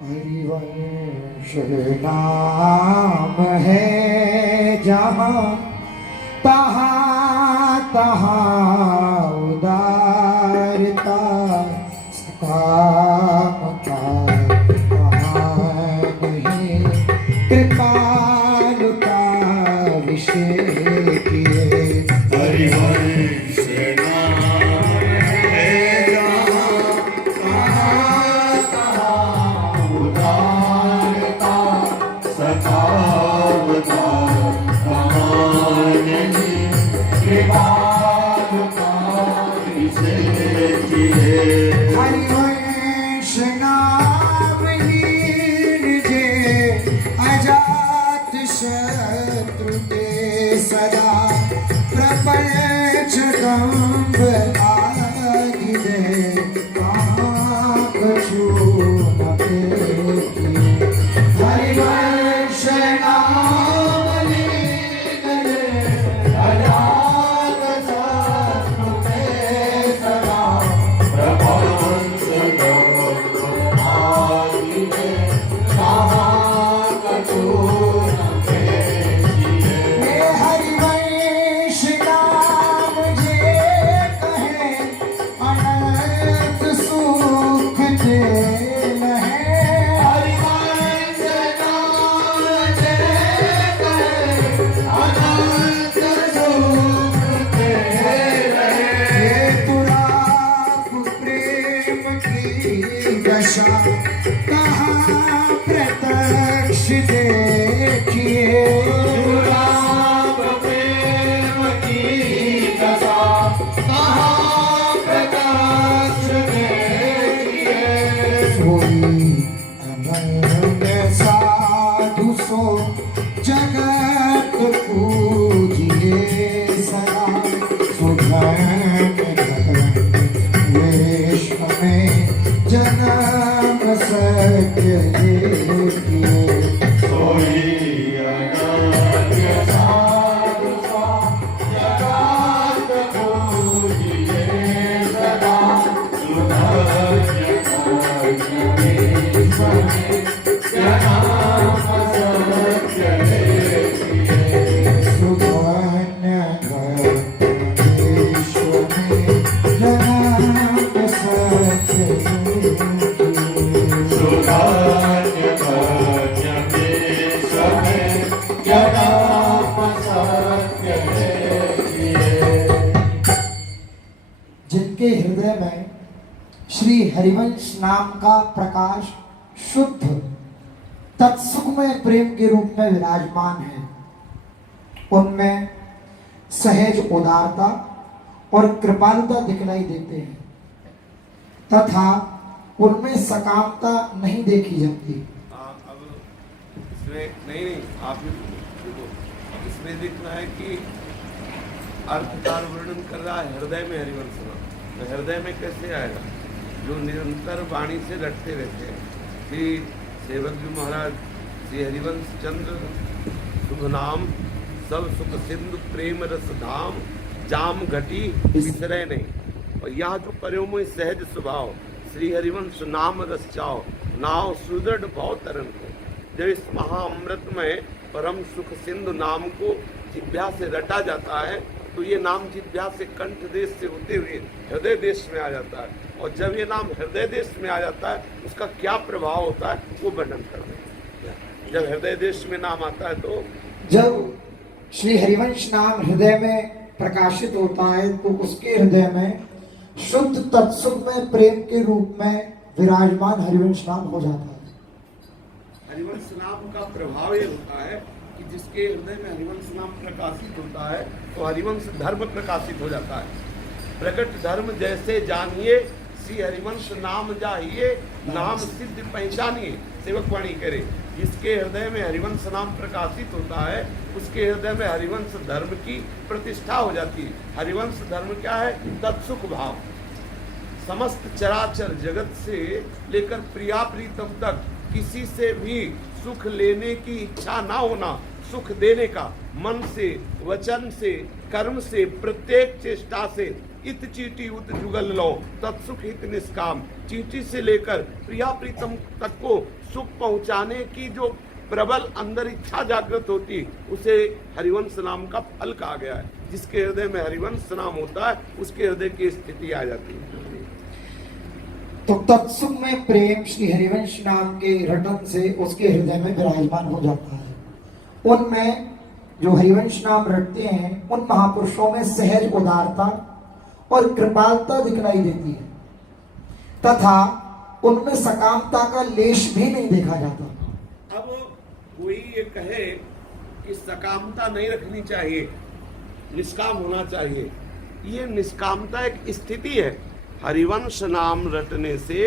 हरिवंश नाम है जहाँ तहाँ तहाँ उदारता काम का कहाँ नहीं कृपालुता विषय किए हरिवंश नाम है जहाँ तहाँ तहाँ उदारता सखावता कहाँ नहीं कृपालुता विषय किए हरिवंश नाम लीन जे अजात शत्रु के सदा प्रपंच दंभ आदि दे कहाँ कछु न पेखी। हरिवंश नाम लीन जे अजात शत्रु के सदा प्रपंच दंभ आदि दे कहाँ कछु न पेखिए। हे हरिवंश नाम जे कहे अनंत सुख देन है। हरिवंश नाम जे कहे अनंत सुख दे रहे। हेतु लाभ प्रेम की दशा कहाँ प्रत्यक्ष देखिए। गुलाब प्रेम की दशा कहाँ प्रकाश देखिए। सोई अनन्य साधु सो जगत पूजिए सदा। सुधन वेश में जन्म सत्य किए। सोई अनन्य साधु सो जगत पूजिए सदा। सुधन्य कर्म वेश में जन्म सत्य देखिए। सुधन्य वेश में जन्म सत्य किए। सुधान्य कर्म वेश में जन्म सत्य देखिए। जिनके हृदय में श्री हरिवंश नाम का प्रकाश शुद्ध तत्सुखमय प्रेम के रूप में विराजमान है, उनमें सहज उदारता और कृपालुता दिखलाई देते हैं तथा उनमें सकामता नहीं देखी जाती। अब इसमें नहीं आप ही देखो, अब इसमें देखना है कि अर्थकार वर्णन कर रहा है हृदय में हरिवंश नाम, तो हृदय में कैसे आएगा? जो निरंतर वाणी से रटते रहते हैं। श्री सेवक जी महाराज श्री हरिवंश चंद्र शुभ नाम सब सुख सिंधु प्रेम रस धाम जाम घटी बिसरे नहीं। और यहाँ जो पर्यो सहज स्वभाव श्री हरिवंश नाम रस चाओ नाव सुदृढ़ भाव तरन को। जब इस महाअमृत में परम सुख सिंधु नाम को जिह्वा से रटा जाता है तो ये नाम जिह्वा से कंठ देश से होते हुए हृदय देश में आ जाता है। और जब ये नाम हृदय देश में आ जाता है उसका क्या प्रभाव होता है वो वर्णन कर रहे हैं। जब हृदय देश में नाम आता है तो जब श्री हरिवंश नाम हृदय में प्रकाशित होता है तो उसके हृदय में शुद्ध तत्सुख में प्रेम के रूप में विराजमान हरिवंश नाम हो जाता है। हरिवंश नाम का प्रभाव ये होता है कि जिसके हृदय में हरिवंश नाम प्रकाशित होता है तो हरिवंश धर्म प्रकाशित हो जाता है। प्रकट धर्म जैसे जानिए श्री हरिवंश नाम जाइए नाम सिद्ध पहचानिए। सेवक वाणी करे जिसके हृदय में हरिवंश नाम प्रकाशित होता है उसके हृदय में हरिवंश धर्म की प्रतिष्ठा हो जाती है। हरिवंश धर्म क्या है? तत्सुख भाव। समस्त चराचर जगत से लेकर प्रिया प्रीतम तक किसी से भी सुख लेने की इच्छा ना होना, सुख देने का मन से, वचन से, कर्म से, प्रत्येक चेष्टा से इत चीटी उत जुगल लो तत्सुख हित निष्काम। चीटी से लेकर प्रिया प्रीतम तक को सुख पहुंचाने की जो प्रबल अंदर इच्छा जागृत होती, उसे हरिवंश नाम का फल कहा गया है। जिसके हृदय में हरिवंश नाम होता है उसके हृदय की स्थिति आ जाती है। तो तत्सुख में प्रेम श्री हरिवंश नाम के रटन से उसके हृदय में विराजमान हो जाता है। उनमें जो हरिवंश नाम रटते हैं उन महापुरुषों में सहज उदारता और कृपालता दिखलाई देती है, तथा उनमें सकामता का लेश भी नहीं देखा जाता। अब कोई ये कहे कि सकामता नहीं रखनी चाहिए, निष्काम होना चाहिए, ये निष्कामता एक स्थिति है। हरिवंश नाम रटने से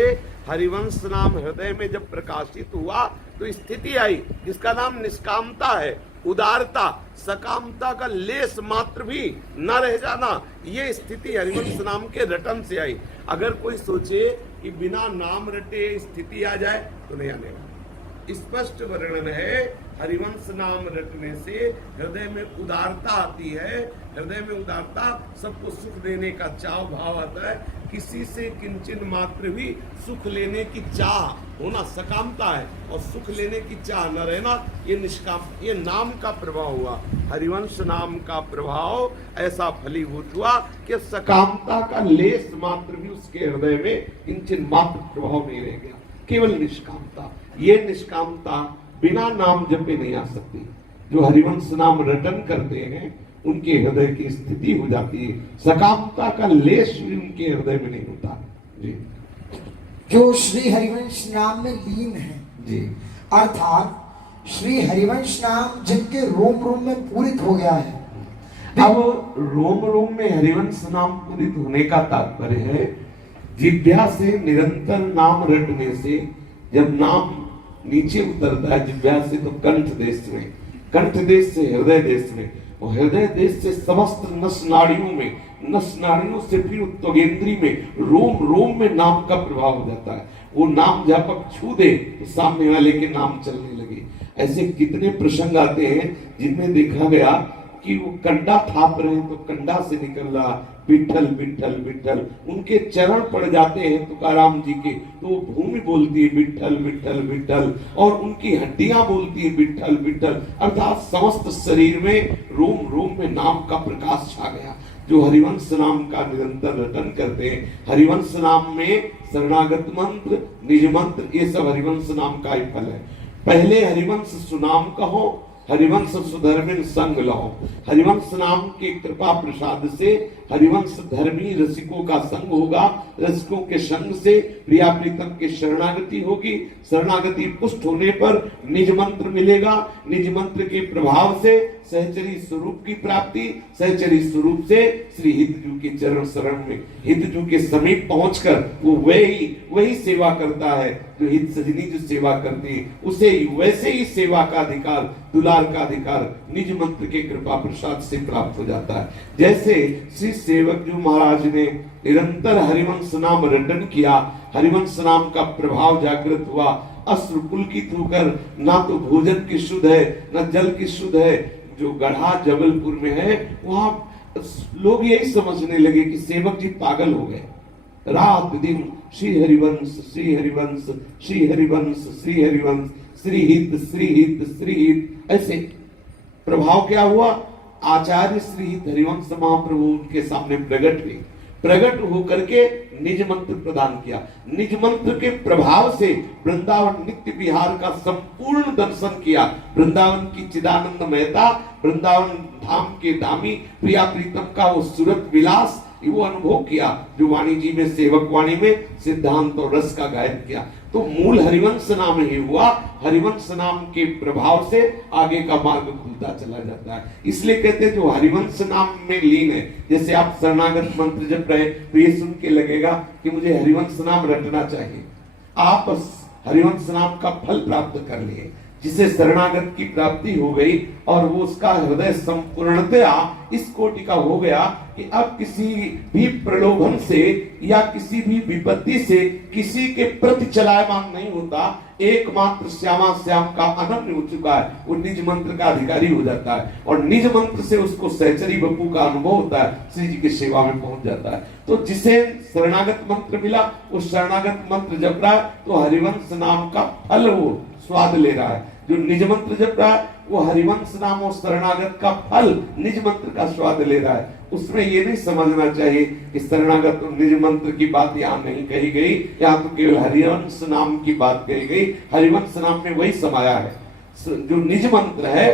हरिवंश नाम हृदय में जब प्रकाशित हुआ तो स्थिति आई जिसका नाम निष्कामता है, उदारता, सकामता का लेस मात्र भी न रह जाना, ये स्थिति हरिवंश नाम के रटन से आई। अगर कोई सोचे कि बिना नाम रटे स्थिति आ जाए तो नहीं आने वाला। स्पष्ट वर्णन है, हरिवंश नाम रटने से हृदय में उदारता आती है। हृदय में उदारता सबको सुख देने का चाव भाव आता है। किसी से किंचन मात्र भी सुख लेने की चाह होना सकामता है, और सुख लेने की चाह न रहना ये निष्काम, ये नाम का प्रभाव हुआ। हरिवंश नाम का प्रभाव ऐसा फलीभूत हुआ कि सकामता का लेस मात्र भी उसके हृदय में किंचन मात्र प्रभाव नहीं रह गया, केवल निष्कामता। ये निष्कामता बिना नाम जपे नहीं आ सकती। जो हरिवंश नाम रटन करते हैं उनके हृदय की स्थिति हो जाती है, सकामता का लेश भी उनके हृदय में नहीं होता जी। जो श्री हरिवंश नाम में लीन है जी, अर्थात श्री हरिवंश नाम जिनके रोम रोम में पूरित हो गया है। अब रोम रोम में हरिवंश नाम पूरित होने का तात्पर्य है जिह्वा से निरंतर नाम रटने से जब नाम नीचे उतरता है जिह्वा से तो कंठ देश में, कंठ देश से हृदय देश में, और हृदय देश से समस्त नस नाड़ियों में, नस नाड़ियों से फिर त्वगेंद्री में, रोम रोम में नाम का प्रभाव हो जाता है। वो नाम जब छू दे तो सामने वाले के नाम चलने लगे। ऐसे कितने प्रसंग आते हैं जिनमें देखा गया कि वो कंडा थाप रहे तो कंडा से निकल रहा विठल विठल विठल, उनके चरण पड़ जाते हैं तुकाराम जी के तो वो भूमि बोलती है विठल विठल विठल, और उनकी हड्डियां बोलती है विठल विठल, अर्थात समस्त शरीर में रोम रोम में नाम का प्रकाश छा गया। जो हरिवंश नाम का निरंतर रटन करते हैं, हरिवंश नाम में शरणागत मंत्र, निज मंत्र, ये सब हरिवंश नाम का ही फल है। पहले हरिवंश सुनाम कहो, हरिवंश सुधर्मिन संग लहो। हरिवंश नाम के कृपा प्रसाद से हरिवंश धर्मी रसिकों का संग होगा, रसिकों के संग से प्रिया प्रीतम की शरणागति होगी, शरणागति पुष्ट होने पर निज मंत्र मिलेगा, निज मंत्र के प्रभाव से सहचरी स्वरूप की प्राप्ति, सहचरी स्वरूप से श्री हितजू के चरण शरण में, हितजू के समीप पहुंचकर वो वही सेवा करता है जो हित सजनी जो सेवा करती है, उसे वैसे ही सेवा का अधिकार, दुलार का अधिकार निज मंत्र के कृपा प्रसाद से प्राप्त हो जाता है। जैसे श्री सेवक जो महाराज ने निरंतर हरिवंश नाम रटन किया, हरिवंश नाम का प्रभाव जागृत हुआ, अश्रु पुलकित होकर ना तो भोजन की शुद्ध है न जल की शुद्ध है। जो गढ़ा जबलपुर में है वहां लोग यही समझने लगे कि सेवक जी पागल हो गए। रात दिन श्री हरिवंश श्री हरिवंश श्री हरिवंश श्री हरिवंश, श्री हित श्री हित श्री हित, ऐसे प्रभाव क्या हुआ? आचार्य श्री हित हरिवंश महाप्रभु उनके सामने प्रकट हुए, प्रकट होकर के निज मंत्र प्रदान किया। निज मंत्र के प्रभाव से वृंदावन नित्य विहार का संपूर्ण दर्शन किया। वृंदावन की चिदानंद महता, वृंदावन धाम के धामी प्रिया प्रीतम का वो सूरत विलास वो अनुभव किया जो वाणी जी में, सेवक वाणी में सिद्धांत और रस का गायन किया। तो मूल हरिवंश नाम ही हुआ। हरिवंश नाम के प्रभाव से आगे का मार्ग खुलता चला जाता है। इसलिए कहते हैं जो हरिवंश नाम में लीन है, जैसे आप शरणागत मंत्र जप रहे तो ये सुन के लगेगा कि मुझे हरिवंश नाम रटना चाहिए। आप हरिवंश नाम का फल प्राप्त कर लिए, जिसे शरणागत की प्राप्ति हो गई और वो उसका हृदय संपूर्णतया इस कोटि का हो गया कि अब किसी भी प्रलोभन से या किसी भी विपत्ति से किसी के प्रति चलायमान नहीं होता, एकमात्र श्यामा श्याम का अनन्य हो चुका है, वो निज मंत्र का अधिकारी हो जाता है और निज मंत्र से उसको सहचरी बपू का अनुभव होता है, श्री जी की सेवा में पहुंच जाता है। तो जिसे शरणागत मंत्र मिला वो शरणागत मंत्र जप रहा है तो हरिवंश नाम का फल वो स्वाद ले रहा है, जो निज मंत्र जप रहा है वो हरिवंश नाम और शरणागत का फल निज मंत्र का स्वाद ले रहा है। उसमें ये नहीं समझना चाहिए कि शरणागत और निज मंत्र की बात यहाँ नहीं कही गई, यहाँ तो केवल हरिवंश नाम की बात कही गई। हरिवंश नाम में वही समाया है जो निज मंत्र है।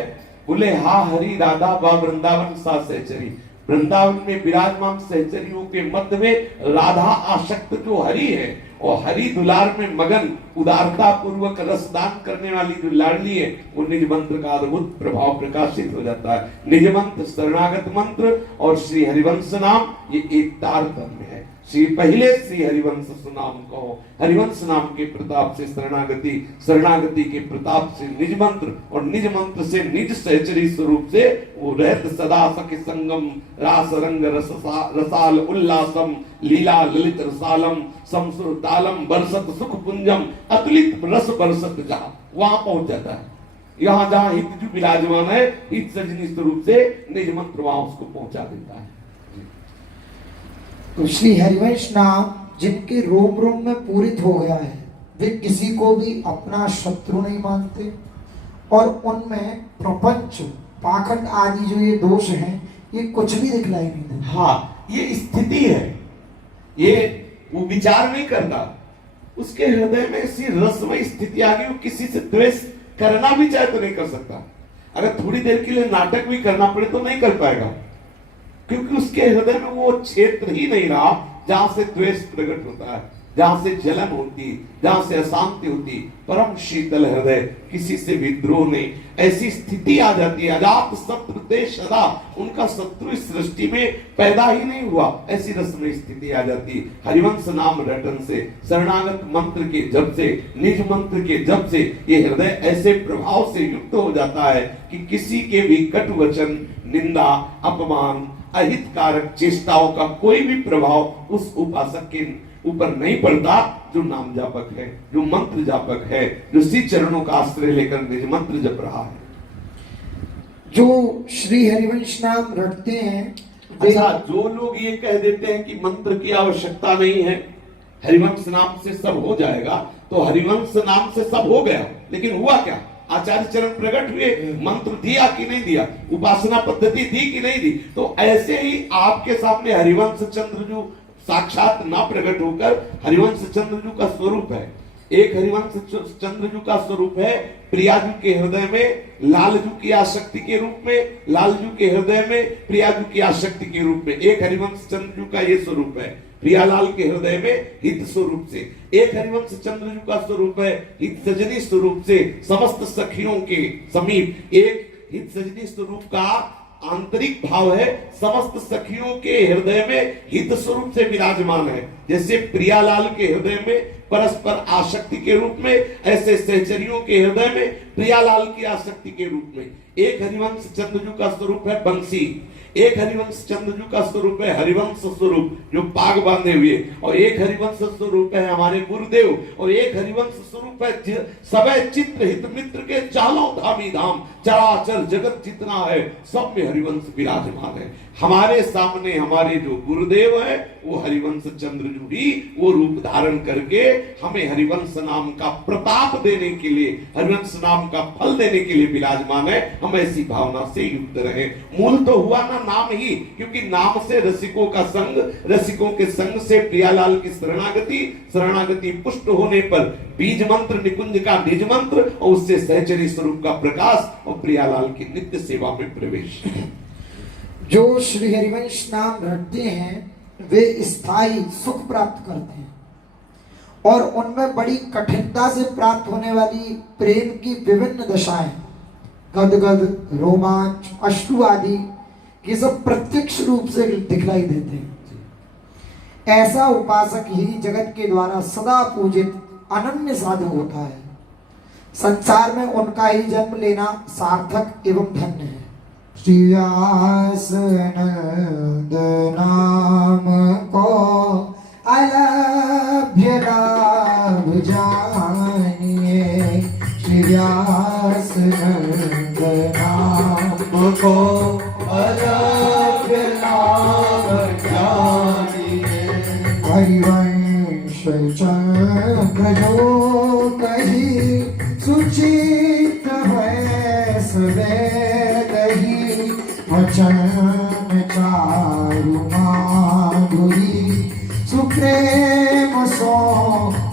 बोले हा हरि राधा बा वृंदावन सा सहचरी, वृंदावन में विराजमान सहचरियों के मध्य में राधा आसक्त जो हरि है और हरि दुलार में मगन उदारता पूर्वक रसदान करने वाली जो लाडली है वो निज मंत्र का अद्भुत प्रभाव प्रकाशित हो जाता है। निज मंत्र, शरणागत मंत्र और श्री हरिवंश नाम ये एक तारतम्य है। श्री पहले श्री हरिवंश सुनाम कहो, हरिवंश नाम के प्रताप से शरणागति, शरणागति के प्रताप से निज मंत्र और निज मंत्र से निज सहचरी स्वरूप से वो रहत सदा सखी संगम रास रंग रसाल उल्लासम लीला ललित रसालम समसुर तालम बरसत सुख पुंजम अतुलित रस बरसत जहां वहां पहुंच जाता है। यहाँ जहां हित जो विराजमान है हित सजनी स्वरूप से निज मंत्र वहां उसको पहुंचा देता है। तो श्री हरिवंश नाम जिनके रोम रोम में पूरित हो गया है वे किसी को भी अपना शत्रु नहीं मानते और उनमें प्रपंच पाखंड आदि जो ये दोष हैं ये कुछ भी दिखलाई नहीं देते। हाँ, ये स्थिति है, ये वो विचार नहीं करता, उसके हृदय में ऐसी रसमय स्थिति आ गई, वो किसी से द्वेष करना भी चाहे तो नहीं कर सकता। अगर थोड़ी देर के लिए नाटक भी करना पड़े तो नहीं कर पाएगा, क्योंकि उसके हृदय में वो क्षेत्र ही नहीं रहा जहां से द्वेष प्रकट होता है, जहां से जलन होती, जहां से अशांति होती। परम शीतल हृदय, किसी से विद्रोह नहीं, ऐसी स्थिति आ जाती है। अजात शत्रु ते सदा, उनका शत्रु इस सृष्टि में पैदा ही नहीं हुआ, ऐसी रसमय स्थिति आ जाती। हरिवंश नाम रटन से, शरणागत मंत्र के जप से, निज मंत्र के जप से ये हृदय ऐसे प्रभाव से युक्त हो जाता है कि किसी के भी कटु वचन, निंदा, अपमान, अहितकारक चेष्टाओं का कोई भी प्रभाव उस उपासक के ऊपर नहीं पड़ता जो नाम जापक है, जो मंत्र जापक है, जो श्री चरणों का आश्रय लेकर निज मंत्र जप रहा है। जो श्री हरिवंश नाम रटते हैं अच्छा, जो लोग ये कह देते हैं कि मंत्र की आवश्यकता नहीं है, हरिवंश नाम से सब हो जाएगा, तो हरिवंश नाम से सब हो गया, लेकिन हुआ क्या? आचार्य चरण प्रकट हुए, मंत्र दिया कि नहीं दिया, उपासना पद्धति दी कि नहीं दी। तो ऐसे ही आपके सामने हरिवंश चंद्र जो साक्षात ना प्रकट होकर हरिवंश चंद्रजू का स्वरूप है। एक हरिवंश चंद्रजू का स्वरूप है प्रियाजू के हृदय में लालजू की आसक्ति के रूप में, लालजू के हृदय में प्रियाजू की आसक्ति के रूप में। एक हरिवंश चंद्रजू का ये स्वरूप है प्रियालाल के हृदय में हित स्वरूप से। एक हरिवंश चंद्रजू का स्वरूप है हित सजनी स्वरूप से समस्त सखियों के समीप। एक हित सजनी स्वरूप का आंतरिक भाव है, समस्त सखियों के हृदय में हित स्वरूप से विराजमान है। जैसे प्रियालाल के हृदय में परस्पर आसक्ति के रूप में, ऐसे सहचरियों के हृदय में प्रियालाल की आसक्ति के रूप में। एक हरिवंश चंद्रजू का स्वरूप है बंसी, एक हरिवंश चंद्रजू का स्वरूप है हरिवंश स्वरूप जो पाग बांधे हुए, और एक हरिवंश स्वरूप है हमारे गुरुदेव, और एक हरिवंश स्वरूप है सबे चित्र हित मित्र के चालों धामी धाम, चराचर जगत जितना है सब में हरिवंश विराजमान है। हमारे सामने हमारे जो गुरुदेव है वो हरिवंश चंद्रजू ही वो रूप धारण करके हमें हरिवंश नाम का प्रताप देने के लिए, हरिवंश नाम का फल देने के लिए विराजमान है। हम ऐसी भावना से युक्त रहे। मूल तो हुआ ना नाम ही, क्योंकि नाम से रसिकों का संग, रसिकों के संग से प्रियालाल की शरणागति, शरणागति पुष्ट होने पर बीज मंत्र निकुंज का निज मंत्र और उससे सहचरी स्वरूप का प्रकाश और प्रियालाल की नित्य सेवा में प्रवेश। जो श्री हरिवंश नाम रटते हैं वे स्थायी सुख प्राप्त करते हैं और उनमें बड़ी कठिनता से प्राप्त होने वाली प्रेम की विभिन्न दशाएं, गदगद, रोमांच, अश्रु आदि ये सब प्रत्यक्ष रूप से दिखलाई देते हैं। ऐसा उपासक ही जगत के द्वारा सदा पूजित अनन्य साधक होता है। संसार में उनका ही जन्म लेना सार्थक एवं धन्य है। श्री व्यास नंद नाम को अलभ्य लाभ जानिए। श्री व्यास नंद नाम को अलग लाभ जानिए। हरिवंश चंद्र जो कही सुचित है सवेदही। वचन चारु माधुरी सुप्रेम सो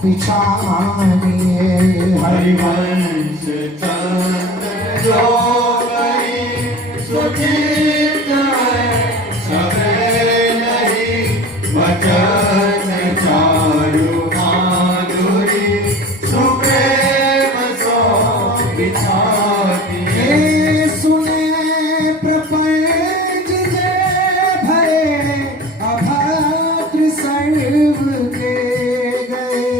पिछानिए। हरिवंश चंद्र जो कही सुचित है सवें नहीं। वचन चारु माधुरी सुप्रेम सो बिछानिए। हे सुने प्रपंच जे भये अभद्र सर्व के गए।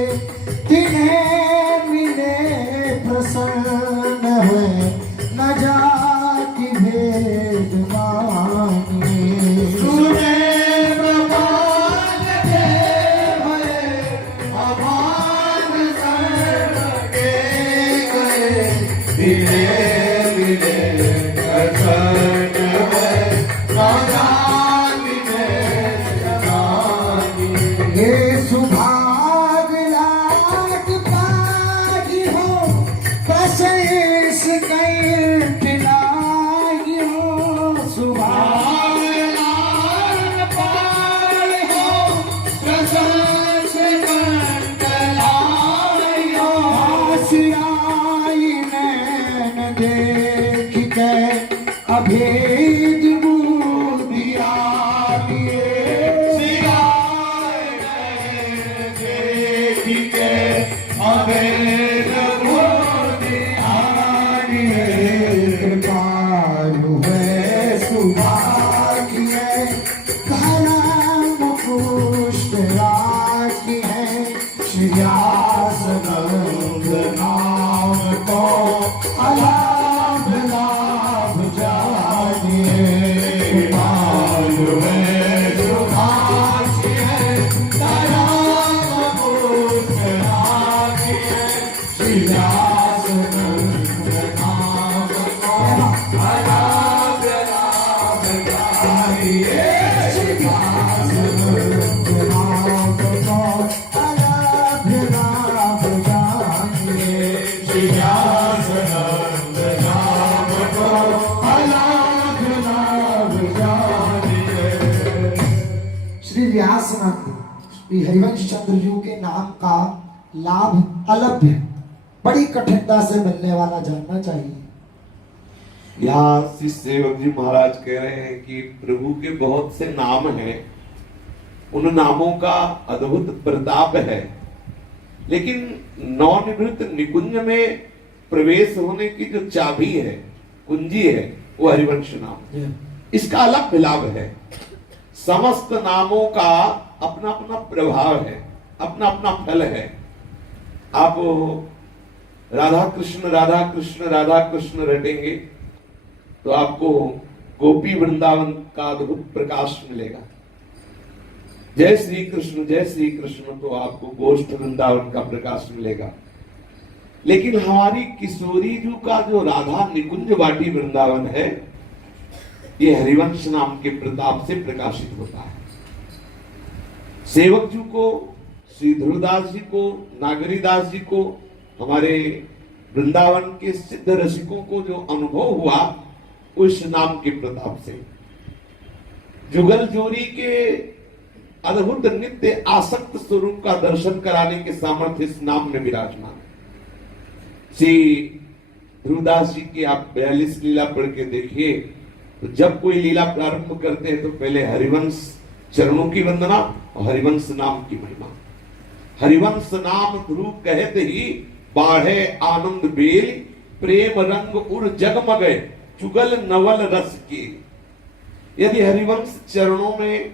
तिन्हें मिले प्रसन्न हुए न जाति भेद मानिए। सुने प्रभात के भये अभाग सर्व के गए। दिले दिले प्रसन्न है राजाति में रानी। ये सुभाग लाट पागी हो प्रशंस कंठ लागी हो। सुभाग लाल पाल हो प्रशंस कंठ लाई हो। आसिराई नैन देख के अभेद बुद्धि आलिए। सिराय देख के अभेद बुद्धि आनिए। कृपालु है सुभागी है धर्म पुष्ट राखी है। श्री व्यास नंद नाम को अलाभ लाभ जानिए। कृपालु है सुभाषी है धर्म पुष्ट राखी है। श्री व्यास नंद नाम को अलाभ लाभ जानिए। श्री व्यास नंद नाम को अलाभ लाभ जानिए। श्री व्यास नंद नाम को अलाभ लाभ जानिए। श्री व्यासनंद श्री हरिवंश चंद्र जी के नाम का लाभ अलभ्य बड़ी कठिनता से मिलने वाला जानना चाहिए। यहाँ श्री सेवक जी महाराज कह रहे हैं कि प्रभु के बहुत से नाम हैं, उन नामों का अद्भुत प्रताप है, लेकिन नवनिवृत्त निकुंज में प्रवेश होने की जो चाबी है, कुंजी है, वो हरिवंश नाम। इसका अलग लाभ है। समस्त नामों का अपना अपना प्रभाव है, अपना अपना फल है। आप राधा कृष्ण राधा कृष्ण राधा कृष्ण रटेंगे तो आपको गोपी वृंदावन का अद्भुत प्रकाश मिलेगा। जय श्री कृष्ण तो आपको गोष्ठ वृंदावन का प्रकाश मिलेगा। लेकिन हमारी किशोरी जी का जो राधा निकुंज वाटी वृंदावन है, ये हरिवंश नाम के प्रताप से प्रकाशित होता है। सेवक जी को, श्री ध्रुवदास जी को, नागरीदास जी को, हमारे वृंदावन के सिद्ध रसिकों को जो अनुभव हुआ उस नाम के प्रताप से। जुगल जोरी के अद्भुत नित्य आसक्त स्वरूप का दर्शन कराने के सामर्थ्य इस नाम में विराजमान है। श्री ध्रुवदास जी की आप 42 लीला पढ़ के देखिए, तो जब कोई लीला प्रारंभ करते हैं तो पहले हरिवंश चरणों की वंदना और हरिवंश नाम की महिमा। हरिवंश नाम ध्रुव कहते ही बाढ़े आनंद बेल, प्रेम रंग उर जगमगे चुगल नवल रस की। यदि हरिवंश चरणों में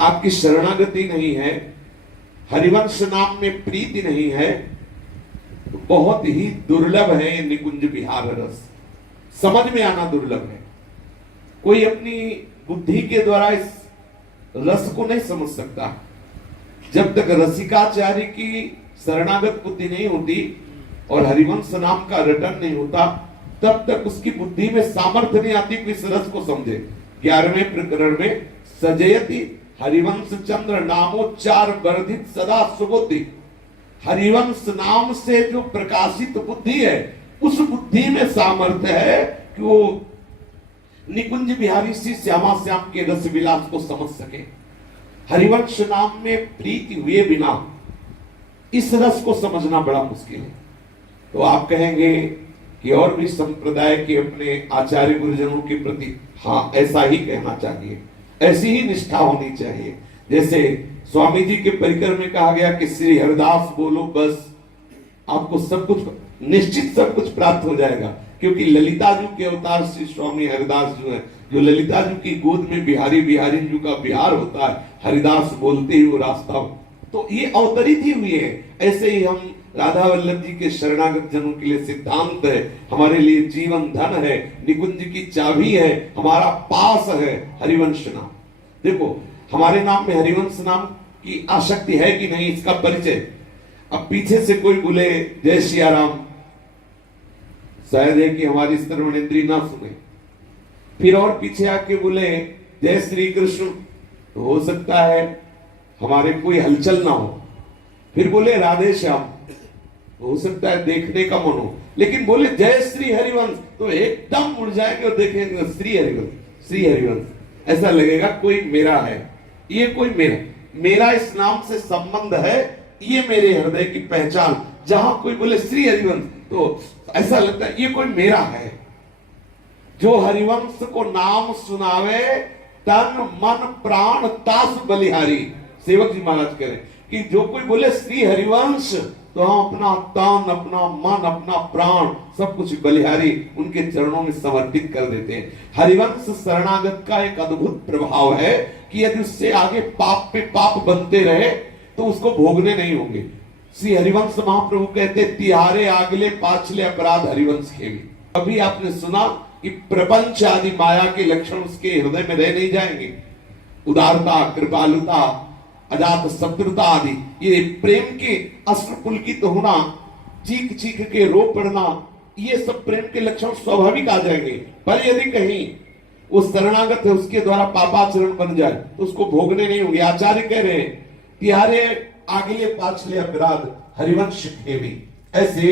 आपकी शरणागति नहीं है, हरिवंश नाम में प्रीति नहीं है, तो बहुत ही दुर्लभ है ये निकुंज विहार रस। समझ में आना दुर्लभ है। कोई अपनी बुद्धि के द्वारा इस रस को नहीं समझ सकता। जब तक रसिकाचार्य की शरणागत बुद्धि नहीं होती और हरिवंश नाम का रटन नहीं होता, तब तक उसकी बुद्धि में सामर्थ्य नहीं आती कि इस रस को समझे। 11वें प्रकरण में सजयति हरिवंश चंद्र नामोच्चार वर्धित सदा सुबुद्धि, हरिवंश नाम से जो प्रकाशित बुद्धि है, उस बुद्धि में सामर्थ्य है कि वो निकुंज बिहारी श्री श्यामा श्याम के रस विलास को समझ सके। हरिवंश नाम में प्रीति हुए बिना इस रस को समझना बड़ा मुश्किल है। तो आप कहेंगे कि और भी संप्रदाय के अपने आचार्य गुरुजनों के प्रति हाँ ऐसा ही कहना चाहिए, ऐसी ही निष्ठा होनी चाहिए। जैसे स्वामी जी के परिकर में कहा गया कि श्री हरिदास बोलो बस, आपको सब कुछ निश्चित सब कुछ प्राप्त हो जाएगा। क्योंकि ललिता जी के अवतार श्री स्वामी हरिदास जो है, जो ललिता जी की गोद में बिहारी बिहारी जी का बिहार होता है, हरिदास बोलते ही वो रास्ता, तो ये अवतरित ही हुई है। ऐसे ही हम राधा वल्लभ जी के शरणागत जनों के लिए सिद्धांत है, हमारे लिए जीवन धन है, निकुंज की चाबी है, हमारा पास है हरिवंश नाम। देखो हमारे नाम में हरिवंश नाम की आसक्ति है कि नहीं, इसका परिचय। अब पीछे से कोई बोले जय सिया राम, शायद है कि हमारी श्रवणेंद्रिय ना सुने, फिर और पीछे आके बोले जय श्री कृष्ण, तो हो सकता है हमारे कोई हलचल ना हो। फिर बोले राधे श्याम, हो सकता है देखने का मन हो, लेकिन बोले जय श्री हरिवंश तो एकदम उड़ जाएंगे और देखेंगे श्री हरिवंश, श्री हरिवंश, ऐसा लगेगा कोई मेरा है, ये कोई मेरा इस नाम से संबंध है, ये मेरे हृदय की पहचान। जहां कोई बोले श्री हरिवंश तो ऐसा लगता है ये कोई मेरा है। जो हरिवंश को नाम सुनावे तन मन प्राण तास बलिहारी, सेवक जी महाराज कह रहे कि जो कोई बोले श्री हरिवंश तो हम अपना तन, अपना मन, अपना प्राण सब कुछ बलिहारी उनके चरणों में समर्पित कर देते हैं। हरिवंश शरणागत का एक अद्भुत प्रभाव है कि यदि उससे आगे पाप पे पाप बनते रहे तो उसको भोगने नहीं होंगे। श्री हरिवंश महाप्रभु कहते तिहारे आगले पाछले अपराध हरिवंश के भी। अभी आपने सुना कि प्रपंच आदि माया के लक्षण उसके हृदय में रह नहीं जाएंगे। उदारता, कृपालुता, अजात शत्रुता आदि, ये प्रेम के अश्रुपुलकित होना, चीख चीख के रो पड़ना, ये सब प्रेम के लक्षण स्वाभाविक आ जाएंगे। पर यदि कहीं वो शरणागत है उसके द्वारा पापाचरण बन जाए तो उसको भोगने नहीं होंगे। आचार्य कह रहे हैं तिहारे आगले पाछले अपराध हरिवंश के भी। ऐसे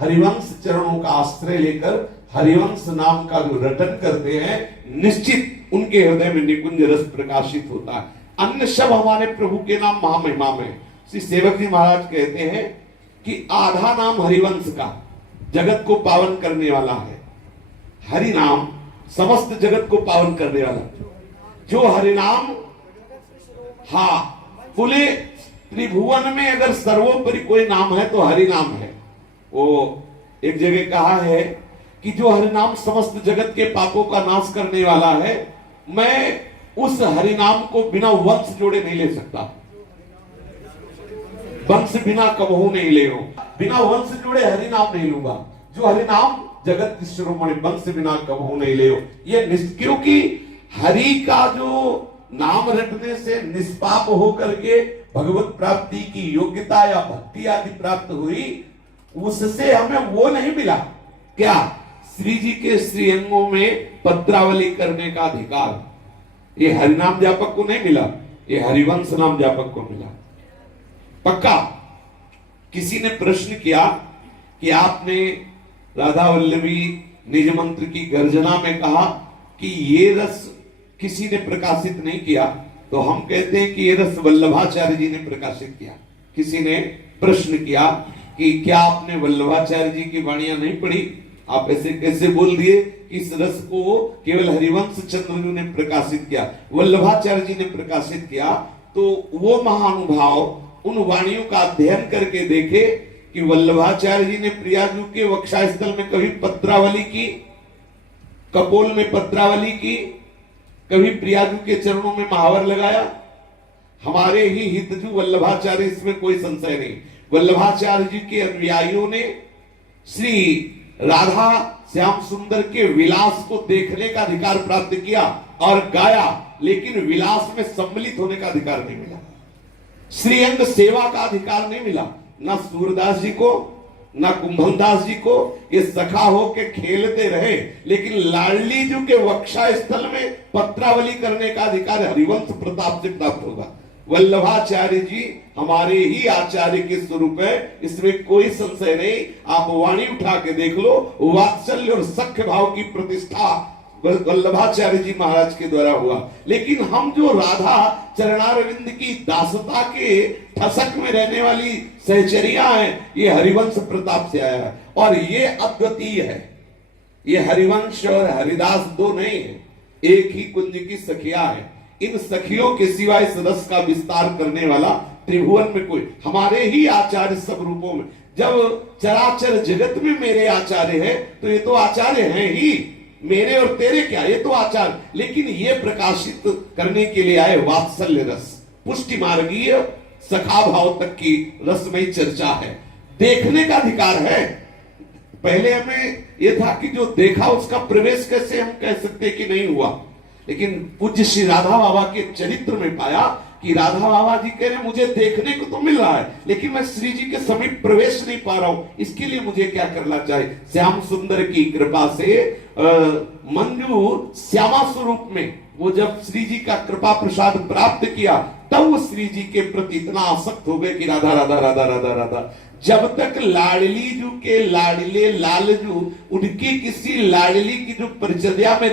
हरिवंश चरणों का आश्रय लेकर हरिवंश नाम का जो रटन करते हैं, निश्चित उनके हृदय में निकुंज रस प्रकाशित होता है। अन्य सब हमारे प्रभु के नाम महामहिमा में। श्री सेवक जी महाराज कहते हैं कि आधा नाम हरिवंश का जगत को पावन करने वाला है। हरि नाम समस्त जगत को पावन करने वाला, जो हरिनाम, हाँ बोले त्रिभुवन में अगर सर्वोपरि कोई नाम है तो हरि नाम है। वो एक जगह कहा है कि जो हरिनाम समस्त जगत के पापों का नाश करने वाला है, मैं उस हरिनाम को बिना वंश जोड़े नहीं ले सकता। वंश बिना कबहू नहीं ले लो, बिना वंश जोड़े हरिनाम नहीं लूंगा। जो हरिनाम जगत की शिरोमणि, वंश बिना कबहू नहीं ले लो। ये क्योंकि हरि का जो नाम रटने से निष्पाप होकर के भगवत प्राप्ति की योग्यता या भक्ति आदि प्राप्त हुई, उससे हमें वो नहीं मिला क्या, श्री जी के श्रीअंगों में पत्रावली करने का अधिकार। ये हरिनाम जापक को नहीं मिला, ये हरिवंश नाम जापक को मिला पक्का। किसी ने प्रश्न किया कि आपने राधा वल्लभी निज मंत्र की गर्जना में कहा कि ये रस किसी ने प्रकाशित नहीं किया, तो हम कहते हैं कि ये रस वल्लभाचार्य जी ने प्रकाशित किया। किसी ने प्रश्न किया कि क्या आपने वल्लभाचार्य जी की वाणियां नहीं पढ़ी, आप ऐसे कैसे बोल दिए कि इस रस को केवल हरिवंश चंद्र जी ने प्रकाशित किया, वल्लभाचार्य जी ने प्रकाशित किया। तो वो महानुभाव उन वाणियों का अध्ययन करके देखे कि वल्लभाचार्य जी ने प्रियाजू के वक्षस्थल में कभी पत्रावली की, कपोल में पत्रावली की, कभी प्रियाजू के चरणों में महावर लगाया। हमारे ही हितजू वल्लभाचार्य, इसमें कोई संशय नहीं। वल्लभाचार्य जी के अनुयायियों ने श्री राधा श्याम सुंदर के विलास को देखने का अधिकार प्राप्त किया और गाया, लेकिन विलास में सम्मिलित होने का अधिकार नहीं मिला। श्रीअंग सेवा का अधिकार नहीं मिला, ना सूरदास जी को ना कुंभनदास जी को। ये सखा हो के खेलते रहे, लेकिन लाडली जी के वक्षा स्थल में पत्रावली करने का अधिकार हरिवंश प्रताप से प्राप्त होगा। वल्लभाचार्य जी हमारे ही आचार्य के स्वरूप है, इसमें कोई संशय नहीं। आप वाणी उठा के देख लो, वात्सल्य और सख्य भाव की प्रतिष्ठा वल्लभाचार्य जी महाराज के द्वारा हुआ। लेकिन हम जो राधा चरणारविंद की दासता के ठसक में रहने वाली सहचरिया हैं, ये हरिवंश प्रताप से आया है और ये अद्वितीय है। ये हरिवंश और हरिदास दो नहीं है, एक ही कुंज की सखिया है। इन सखियों के सिवा इस रस का विस्तार करने वाला त्रिभुवन में कोई, हमारे ही आचार्य सब रूपों में। जब चराचर जगत में मेरे आचार्य है तो ये तो आचार्य हैं ही, मेरे और तेरे क्या, ये तो आचार्य। लेकिन ये प्रकाशित करने के लिए आए वात्सल्य रस, पुष्टि मार्गीय सखा भाव तक की रसमयी चर्चा है। देखने का अधिकार है। पहले हमें यह था कि जो देखा उसका प्रवेश कैसे हम कह सकते कि नहीं हुआ, लेकिन पूज्य श्री राधा बाबा के चरित्र में पाया कि राधा बाबा जी कह रहे मुझे देखने को तो मिल रहा है, लेकिन मैं श्री जी के समीप प्रवेश नहीं पा रहा हूं। इसके लिए मुझे क्या करना चाहिए? श्याम सुंदर की कृपा से मंजू श्यामा स्वरूप में वो जब श्री जी का कृपा प्रसाद प्राप्त किया, तब वो श्री जी के प्रति इतना आसक्त हो गए कि राधा राधा राधा राधा राधा। जब तक लाडली जू के लाडले लालजू उनकी किसी लाडली की जो परिचर्या में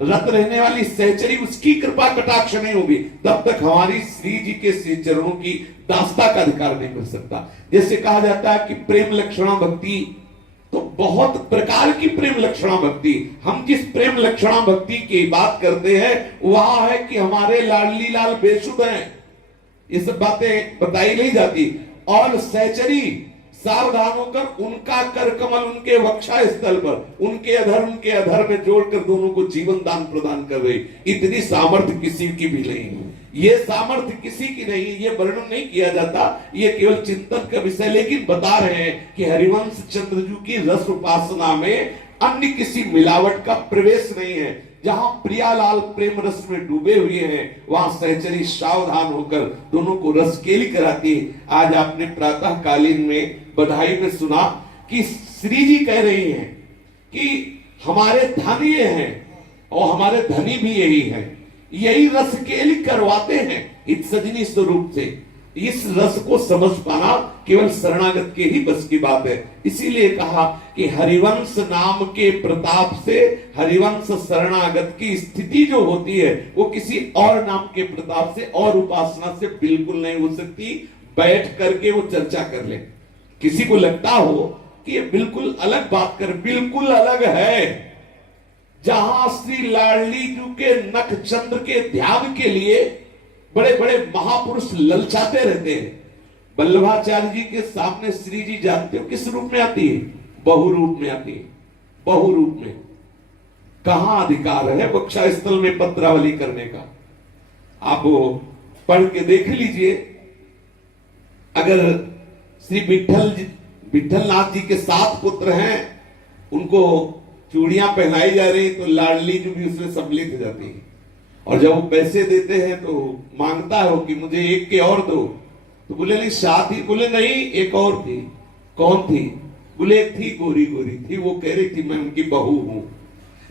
रत रहने वाली सहचरी, उसकी कृपा कटाक्ष नहीं होगी, तब तक हमारी श्री जी के श्री चरणों की दास्ता का अधिकार नहीं मिल सकता। जैसे कहा जाता है कि प्रेम लक्षणा भक्ति, तो बहुत प्रकार की प्रेम लक्षणा भक्ति। हम जिस प्रेम लक्षणा भक्ति की बात करते हैं वह है कि हमारे लाडली लाल बेसुध हैं, ये सब बातें बताई नहीं जाती। और सहचरी सावधान होकर उनका कर कमल उनके वक्षा स्थल पर, उनके अधर में जोड़कर दोनों को जीवन दान प्रदान कर रही। इतनी सामर्थ्य किसी की भी नहीं है, ये सामर्थ्य किसी की नहीं, ये वर्णन नहीं किया जाता, ये केवल चिंतन का विषय। लेकिन बता रहे हैं कि हरिवंश चंद्रजू की रस उपासना में अन्य किसी मिलावट का प्रवेश नहीं है। जहां प्रियालाल प्रेम रस में डूबे हुए हैं, वहां सहचरी सावधान होकर दोनों को रस केली कराती है। आज आपने प्रातः कालीन में बधाई में सुना कि श्री जी कह रही हैं कि हमारे धन ये हैं और हमारे धनी भी यही हैं, यही रस केली करवाते हैं इस सजनी स्वरूप से। इस रस को समझ पाना केवल शरणागत के ही बस की बात है। इसीलिए कहा कि हरिवंश नाम के प्रताप से हरिवंश शरणागत की स्थिति जो होती है वो किसी और नाम के प्रताप से और उपासना से बिल्कुल नहीं हो सकती। बैठ करके वो चर्चा कर ले। किसी को लगता हो कि ये बिल्कुल अलग बात कर, बिल्कुल अलग है। जहां श्री लाडली जू के नख चंद्र के ध्यान के लिए बड़े बड़े महापुरुष ललचाते रहते हैं, वल्लभाचार्य जी के सामने श्री जी जानते हो किस रूप में आती है? बहुरूप में आती है। बहुरूप में कहां अधिकार है वक्षा स्थल में पत्रावली करने का? आप पढ़ के देख लीजिए। अगर श्री विठलनाथ जी के 7 पुत्र हैं, उनको चूड़ियां पहनाई जा रही तो लाडली जो भी उसमें सम्मिलित हो जाती है। और जब वो पैसे देते हैं तो मांगता हो कि मुझे एक के और दो, तो बोले नहीं 7 ही, बोले नहीं एक और थी। कौन थी? बोले एक थी गोरी गोरी थी, वो कह रही थी मैं उनकी बहू हूं।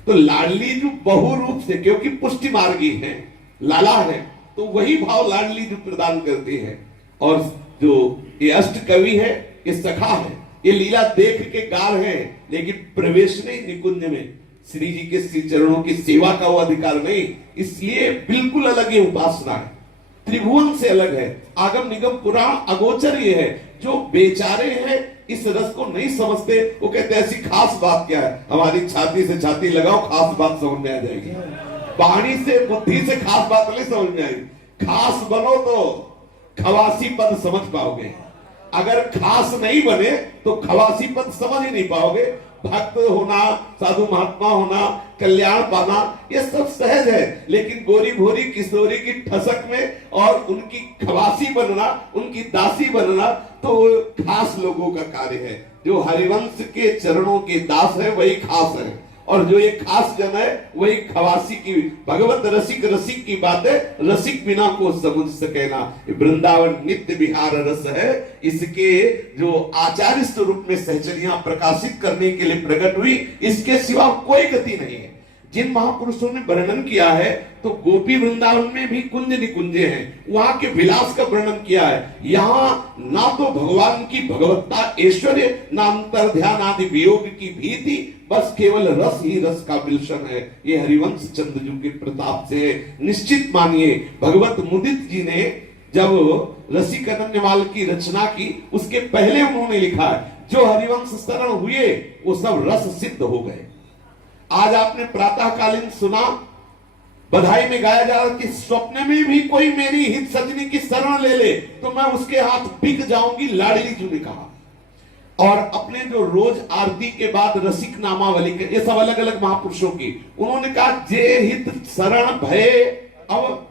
तो लाडली जो बहु रूप से, क्योंकि पुष्टि मार्गी है, लाला है, तो वही भाव लाडली जो प्रदान करती है। और जो ये अष्ट कवि है, ये सखा है, ये लीला देख के गा रहे हैं, लेकिन प्रवेश नहीं निकुंज में। श्री जी के श्री चरणों की सेवा का वो अधिकार नहीं। इसलिए बिल्कुल अलग ये उपासना है, त्रिभुवन से अलग है। आगम निगम पुराण अगोचर ये है। जो बेचारे हैं इस रस को नहीं समझते, वो कहते ऐसी खास बात क्या है, हमारी छाती से छाती लगाओ खास बात समझ में आ जाएगी। पानी से बुद्धि से खास बात नहीं समझ में आएगी। खास बनो तो खवासी पद समझ पाओगे, अगर खास नहीं बने तो खवासी पद समझ ही नहीं पाओगे। भक्त होना, साधु महात्मा होना, कल्याण पाना, ये सब सहज है। लेकिन गोरी भोरी किशोरी की ठसक में और उनकी खवासी बनना, उनकी दासी बनना तो खास लोगों का कार्य है। जो हरिवंश के चरणों के दास है वही खास है, और जो ये खास जन है वही खवासी की। भगवत रसिक रसिक की बात है, रसिक बिना को समझ सके ना। वृंदावन नित्य विहार रस है, इसके जो आचार्य स्वरूप में सहचरियां प्रकाशित करने के लिए प्रकट हुई, इसके सिवा कोई गति नहीं है। जिन महापुरुषों ने वर्णन किया है तो गोपी वृंदावन में भी कुंज निकुंजे हैं, वहां के विलास का वर्णन किया है। यहाँ ना तो भगवान की भगवत्ता ऐश्वर्य, ना अंतर ध्यान आदि वियोग की भीति, बस केवल रस ही रस का विलक्षण है। ये हरिवंश चंद्र जी के प्रताप से निश्चित मानिए। भगवत मुदित जी ने जब रसिक अनन्यमाल की रचना की, उसके पहले उन्होंने लिखा है जो हरिवंश शरण हुए वो सब रस सिद्ध हो गए। आज आपने प्रातःकालीन सुना, बधाई में गाया जा रहा कि स्वप्न में भी कोई मेरी हित सजनी की शरण ले ले तो मैं उसके हाथ बिक जाऊंगी, लाडली जी ने कहा। और अपने जो रोज आरती के बाद रसिक नामावली के, ये सब अलग अलग महापुरुषों की, उन्होंने कहा जे हित शरण भय अब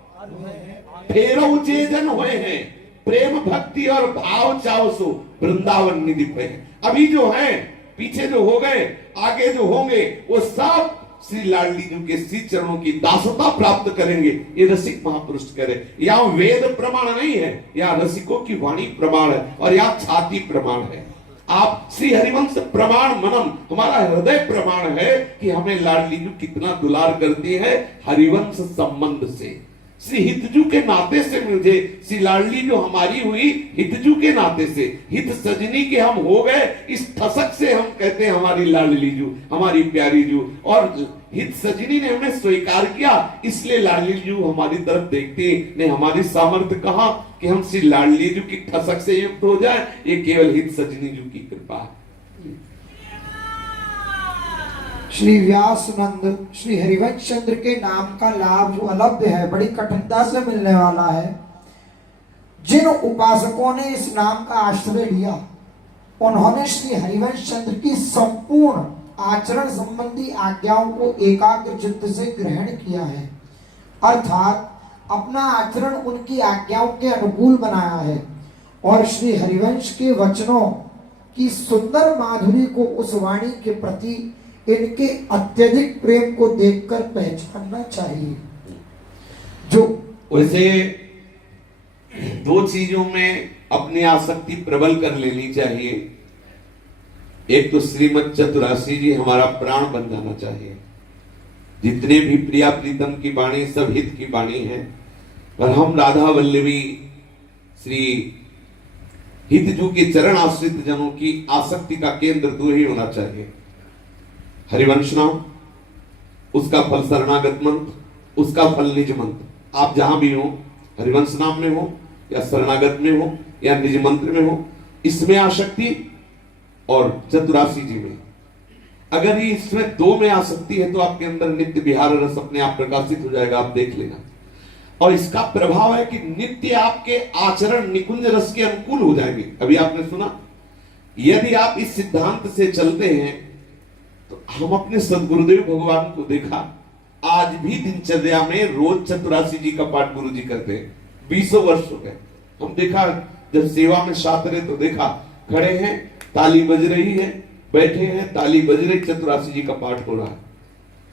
फेरो जे जन हुए हैं, प्रेम भक्ति और भाव चाव सो वृंदावन निधि पे। अभी जो है, पीछे जो हो गए, आगे जो होंगे, वो सब श्री लाडली जी के श्री चरणों की दासता प्राप्त करेंगे। ये रसिक महापुरुष करे। यहाँ वेद प्रमाण नहीं है, यहाँ रसिकों की वाणी प्रमाण है, और यहाँ छाती प्रमाण है। आप श्री हरिवंश प्रमाण मनन, हमारा हृदय प्रमाण है कि हमें लाडली जी कितना दुलार करती है। हरिवंश संबंध से, श्री हितजू के नाते से, मुझे श्री लाडली जो हमारी हुई हितजू के नाते से, हित सजनी के हम हो गए, इस ठसक से हम कहते हैं हमारी लाडली जू, हमारी प्यारी जू। और हित सजनी ने हमें स्वीकार किया, इसलिए लाडली जू हमारी तरफ देखते ने। हमारी सामर्थ्य कहां कि हम श्री लाडली जू की ठसक से युक्त हो जाए, ये केवल हित सजनी जू की कृपा है। श्री व्यासनंद श्री हरिवंश चंद्र के नाम का लाभ जो अलभ्य है, बड़ी कठिनता से मिलने वाला है। जिन उपासकों ने इस नाम का आश्रय लिया, उन्होंने श्री हरिवंश चंद्र की संपूर्ण आचरण संबंधी आज्ञाओं को एकाग्र चित्त से ग्रहण किया है, अर्थात अपना आचरण उनकी आज्ञाओं के अनुकूल बनाया है, और श्री हरिवंश के वचनों की सुंदर माधुरी को उस वाणी के प्रति इनके अत्यधिक प्रेम को देखकर पहचानना चाहिए। जो वैसे दो चीजों में अपनी आसक्ति प्रबल कर लेनी चाहिए। एक तो श्रीमद चतुरासी जी हमारा प्राण बन जाना चाहिए। जितने भी प्रिया प्रीतम की वाणी सब हित की वाणी है, और हम राधा वल्लभी श्री हितजू के चरण आश्रित जनों की आसक्ति का केंद्र दो ही होना चाहिए। हरिवंश नाम, उसका फल शरणागत मंत्र, उसका फल निज मंत्र। आप जहां भी हो, हरिवंश नाम में हो या शरणागत में हो या निज मंत्र में हो, इसमें आसक्ति और चतुरासी जी में, अगर ये इसमें दो में आसक्ति है तो आपके अंदर नित्य विहार रस अपने आप प्रकाशित हो जाएगा, आप देख लेना। और इसका प्रभाव है कि नित्य आपके आचरण निकुंज रस के अनुकूल हो जाएंगे। अभी आपने सुना, यदि आप इस सिद्धांत से चलते हैं तो हम अपने सदगुरुदेव भगवान को देखा, आज भी दिनचर्या में रोज चतुरासी जी का पाठ गुरु जी करते हैं। 20 वर्ष हो गए। हम देखा, जब सेवा में साथ रहे तो देखा, खड़े हैं, ताली बज रही है, बैठे हैं, ताली बज रही, चतुरासी जी का पाठ हो रहा है।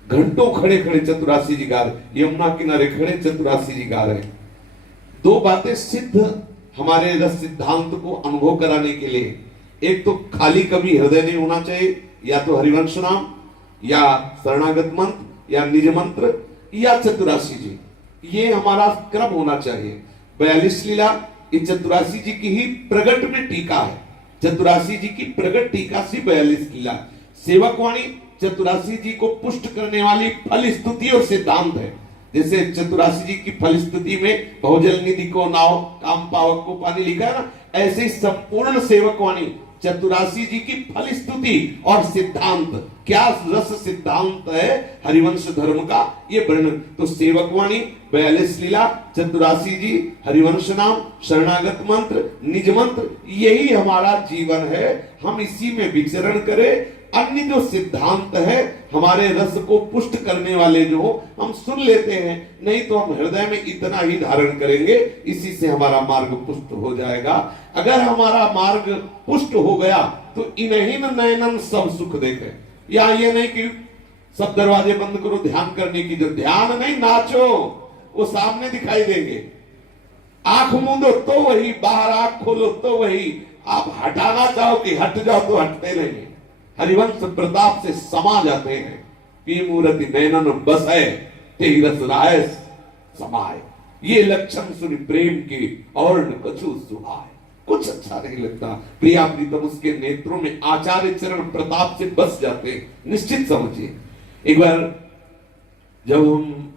घंटों खड़े खड़े चतुरासी जी गा रहे, यमुना किनारे खड़े चतुरासी जी गा रहे। दो बातें सिद्ध हमारे रस सिद्धांत को अनुभव कराने के लिए, एक तो खाली कभी हृदय नहीं होना चाहिए, या तो हरिवंश नाम या शरणागत मंत्र या निज मंत्र या चतुरासी जी, ये हमारा क्रम होना चाहिए। 42 लीला ये चतुरासी जी की ही प्रगट में टीका है। चतुरासी जी की प्रगट टीका से 42 लीला। सेवकवाणी चतुरासी जी को पुष्ट करने वाली फल स्तुति और सिद्धांत है। जैसे चतुरासी जी की फल स्तुति में बहुजल निधि को नाव, काम पावक को पानी लिखा है ना, ऐसे ही संपूर्ण सेवकवाणी चतुरासी जी की फल स्तुति और सिद्धांत, क्या रस सिद्धांत है हरिवंश धर्म का, ये वर्णन। तो सेवकवाणी, 42 लीला, चतुरासी जी, हरिवंश नाम, शरणागत मंत्र, निज मंत्र, यही हमारा जीवन है। हम इसी में विचरण करें अन्य जो सिद्धांत है हमारे रस को पुष्ट करने वाले जो हम सुन लेते हैं, नहीं तो हम हृदय में इतना ही धारण करेंगे, इसी से हमारा मार्ग पुष्ट हो जाएगा। अगर हमारा मार्ग पुष्ट हो गया तो इन्हीं नयनन सब सुख देखे। या ये नहीं कि सब दरवाजे बंद करो ध्यान करने की, जो ध्यान नहीं, नाचो, वो सामने दिखाई देंगे। आंख मूंदो तो वही, बाहर आंख खोलो तो वही। आप हटाना चाहो कि हट जाओ तो हटते नहीं, हरिवंश प्रताप से समा जाते हैं। पी मूर्ति नैनन बसे ते रस राय समाए। ये लक्षण सुन प्रेम के और न कछु सुहाए। कुछ अच्छा नहीं लगता, प्रिया प्रीतम उसके नेत्रों में आचार्य चरण प्रताप से बस जाते हैं। निश्चित समझिए, एक बार जब हम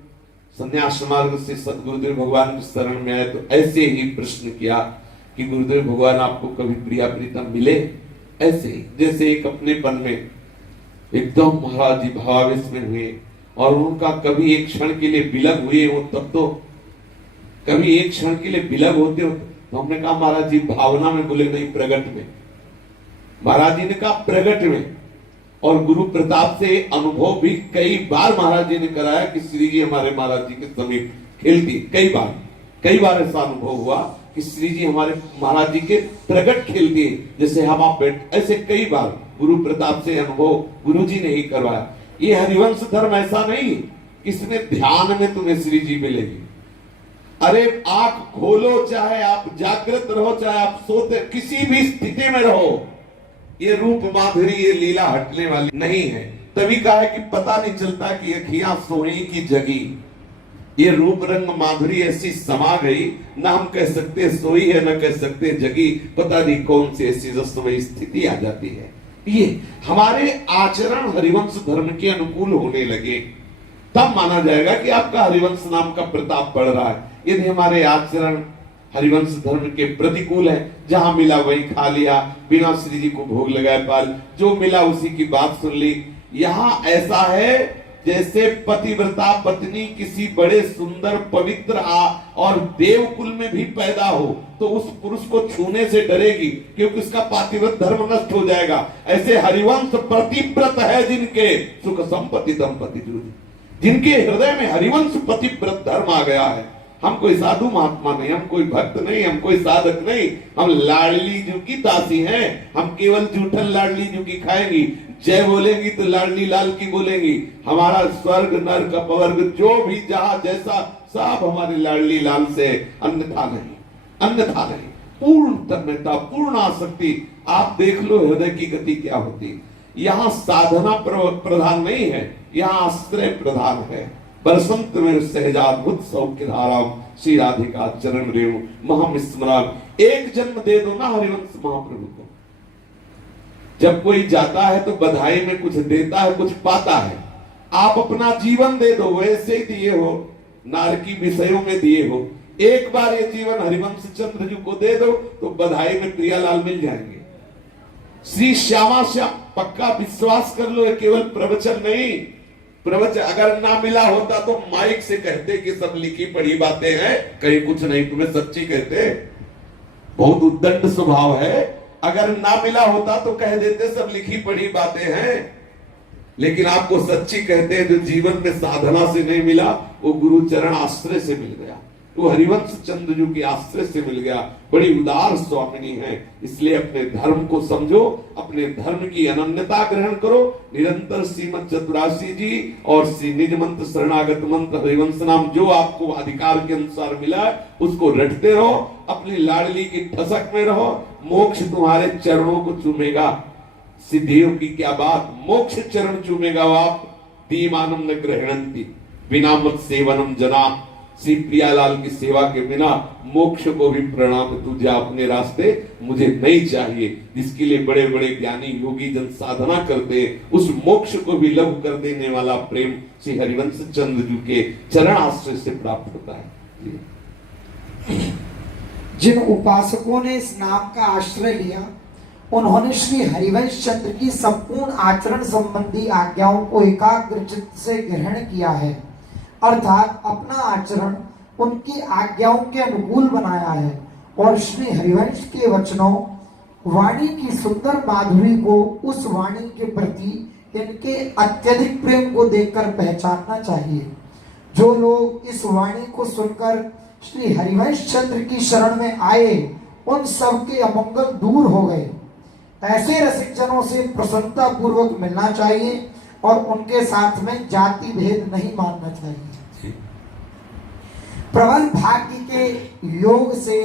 संन्यास मार्ग से सदगुरुदेव भगवान की शरण में आए तो ऐसे ही प्रश्न किया कि गुरुदेव भगवान आपको कभी प्रिया प्रीतम मिले? ऐसे ही जैसे एक अपनेपन में एकदम महाराज जी भावावेश में हुए और उनका कभी एक क्षण के लिए विलग हुए हो, तब तो कभी एक क्षण के लिए विलग होते हो तो हमने कहा महाराज जी भावना में बोले, नहीं प्रगट में। महाराज जी ने कहा प्रगट में। और गुरु प्रताप से अनुभव भी कई बार महाराज जी ने कराया कि श्री जी हमारे महाराज जी के समीप खेलती। कई बार ऐसा अनुभव हुआ कि श्री जी हमारे महाराज जी के प्रगट खेलती है, जैसे हम आप बैठ, ऐसे कई बार गुरु प्रताप से अनुभव गुरु जी ने ही करवाया। ये हरिवंश धर्म ऐसा नहीं इसमें ध्यान में तुम्हें श्री जी मिलेगी। अरे आंख खोलो, चाहे आप जागृत रहो चाहे आप सोते, किसी भी स्थिति में रहो, ये रूप माधुरी ये लीला हटने वाली नहीं है। तभी कहा है कि पता नहीं चलता कि अखियां सोई की जगी। ये रूप रंग माधुरी ऐसी समा गई, ना हम कह सकते सोई है ना कह सकते जगी, पता नहीं कौन सी ऐसी रसमयी स्थिति आ जाती है। ये हमारे आचरण हरिवंश धर्म के अनुकूल होने लगे, तब माना जाएगा कि आपका हरिवंश नाम का प्रताप बढ़ रहा है। यदि हमारे आचरण हरिवंश धर्म के प्रतिकूल है, जहां मिला वही खा लिया, बिना श्री जी को भोग लगाए पाल, जो मिला उसी की बात सुन ली। यहां ऐसा है जैसे पतिव्रता पत्नी किसी बड़े सुंदर पवित्र और देवकुल में भी पैदा हो तो उस पुरुष को छूने से डरेगी क्योंकि उसका पातिव्रत धर्म नष्ट हो जाएगा। ऐसे हरिवंश प्रतिव्रत है जिनके सुख संपत्ति दंपति, जिनके हृदय में हरिवंश प्रतिव्रत धर्म आ गया है। हम कोई साधु महात्मा नहीं, हम कोई भक्त नहीं, हम कोई साधक नहीं, हम लाडली जू की दासी हैं। हम केवल जूठन लाडली जू की खाएंगी, जय बोलेंगी तो लाडली लाल की बोलेंगी। हमारा स्वर्ग नरक अपवर्ग जो भी जहां जैसा सब हमारे लाडली लाल से, अन्यथा नहीं। पूर्ण तन्मयता, पूर्ण आसक्ति। आप देख लो हृदय की गति क्या होती। यहाँ साधना प्रधान नहीं है, यहाँ आश्रय प्रधान है। बरसंत में सहजाद्भुत सौख्य धाराम श्री राधिका चरण रेणु महम स्मरण। एक जन्म दे दो ना हरिवंश महाप्रभु को। जब कोई जाता है तो बधाई में कुछ देता है, कुछ पाता है। आप अपना जीवन दे दो, वैसे ही दिए हो, नारकी विषयों में दिए हो। एक बार ये जीवन हरिवंश चंद्र जी को दे दो तो बधाई में प्रियालाल मिल जाएंगे। श्री श्यामा श्याम पक्का विश्वास कर लो, केवल प्रवचन नहीं। प्रवचन अगर ना मिला होता तो माइक से कहते कि सब लिखी पढ़ी बातें हैं, कहीं कुछ नहीं, तुम्हें सच्ची कहते। बहुत उद्दंड स्वभाव है। अगर ना मिला होता तो कह देते सब लिखी पढ़ी बातें हैं, लेकिन आपको सच्ची कहते हैं। जो जीवन में साधना से नहीं मिला वो गुरु चरण आश्रय से मिल गया, वो हरिवंश चंद्र जी के आश्रय से मिल गया। बड़ी उदार स्वामिनी है। इसलिए अपने धर्म को समझो, अपने धर्म की अनन्यता ग्रहण करो। निरंतर श्रीमद चतुराशी जी और श्री निज मंत्र शरणागत मंत्र हरिवंश नाम जो आपको अधिकार के अनुसार मिला उसको रटते रहो। अपनी लाडली की ठसक में रहो। मोक्ष तुम्हारे चरणों को चूमेगा। सिद्धियों की क्या बात, मोक्ष चरण चूमेगा। आप दीमानम न ग्रहणंती बिना मत सेवनम जना। श्री प्रियालाल की सेवा के बिना मोक्ष को भी प्रणाम, तुझे अपने रास्ते मुझे नहीं चाहिए। जिसके लिए बड़े बड़े ज्ञानी योगी जन साधना करते हैं, उस मोक्ष को भी लघु कर देने वाला प्रेम श्री हरिवंश चंद्र जी के चरण आश्रय से प्राप्त होता है। जिन उपासकों ने इस नाम का आश्रय लिया उन्होंने श्री हरिवंश चंद्र की संपूर्ण आचरण संबंधी आज्ञाओं को एकाग्र चित्त से ग्रहण किया है, अर्थात अपना आचरण उनकी आज्ञाओं के अनुकूल बनाया है और श्री हरिवंश के वचनों वाणी की सुंदर माधुरी को, उस वाणी के प्रति इनके अत्यधिक प्रेम को देखकर पहचानना चाहिए। जो लोग इस वाणी को सुनकर श्री हरिवंश चंद्र की शरण में आए, उन सब के अमंगल दूर हो गए। ऐसे रसिक जनों से प्रसन्नता पूर्वक मिलना चाहिए और उनके साथ में जाति भेद नहीं मानना चाहिए। प्रबल भाग्य के योग से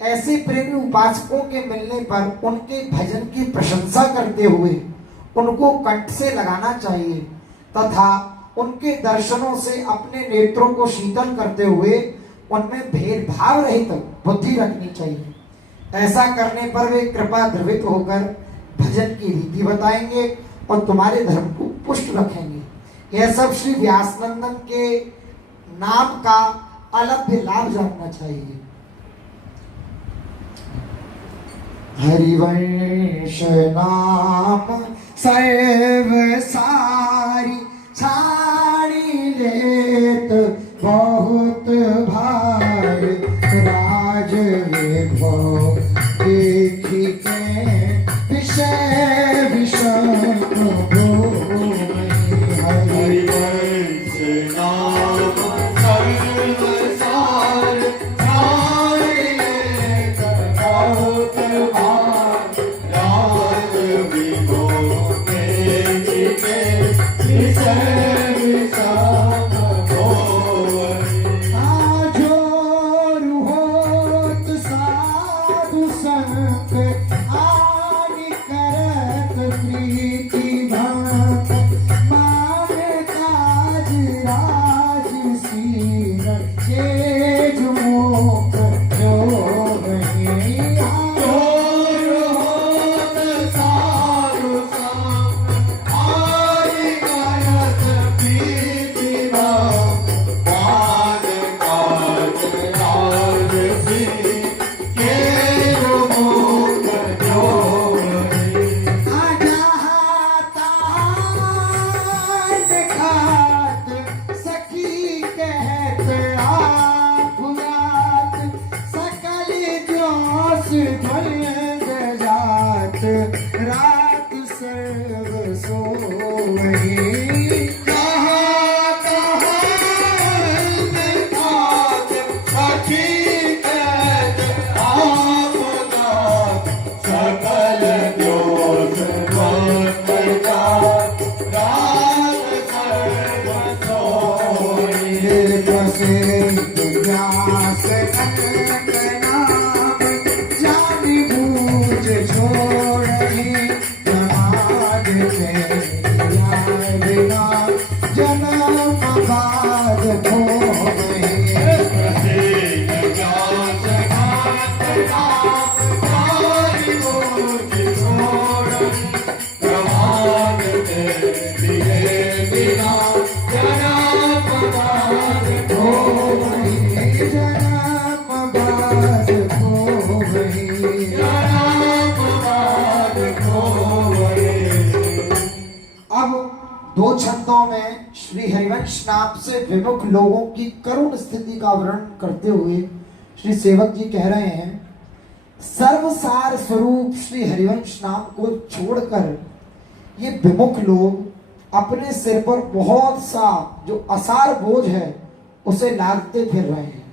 ऐसे प्रेमी उपासकों के मिलने पर उनके भजन की प्रशंसा करते हुए उनको कंठ से लगाना चाहिए तथा उनके दर्शनों से अपने नेत्रों को शीतल करते हुए उनमें भेदभाव रहित बुद्धि रखनी चाहिए। ऐसा करने पर वे कृपा द्रवित होकर भजन की रीति बताएंगे और तुम्हारे धर्म को पुष्ट रखेंगे। यह सब श्री व्यासनंदन के नाम का अलभ्य लाभ जानना चाहिए। हरिवंश नाम सर्व सारी छाड़ी लेत बहुत भार, राज विभव देखी के विषय विषम हरिवंश नाम सर्वसार छाड़ी लेत बहुत भार, राज विभव देखी के विषय विषम आजोर होत साधु संग, आनि करत प्रीति भंग, मान काज राज सीन, ये जो मोख जो वही चोर होत साधु संग, आनि करत प्रीति भंग, मान काज राज सीन, ये जो मोख जो वही। खात सखी कहत आप रात, सकल जोश ध्वंद जात, रात सर्व सोवही। अब दो छंदों में श्री हरिवंश नाम से विमुख लोगों की करुण स्थिति का वर्णन करते हुए श्री सेवक जी कह रहे हैं, सर्वसार स्वरूप श्री हरिवंश नाम को छोड़कर ये विमुख लोग अपने सिर पर बहुत सा जो असार बोझ है उसे लादते फिर रहे हैं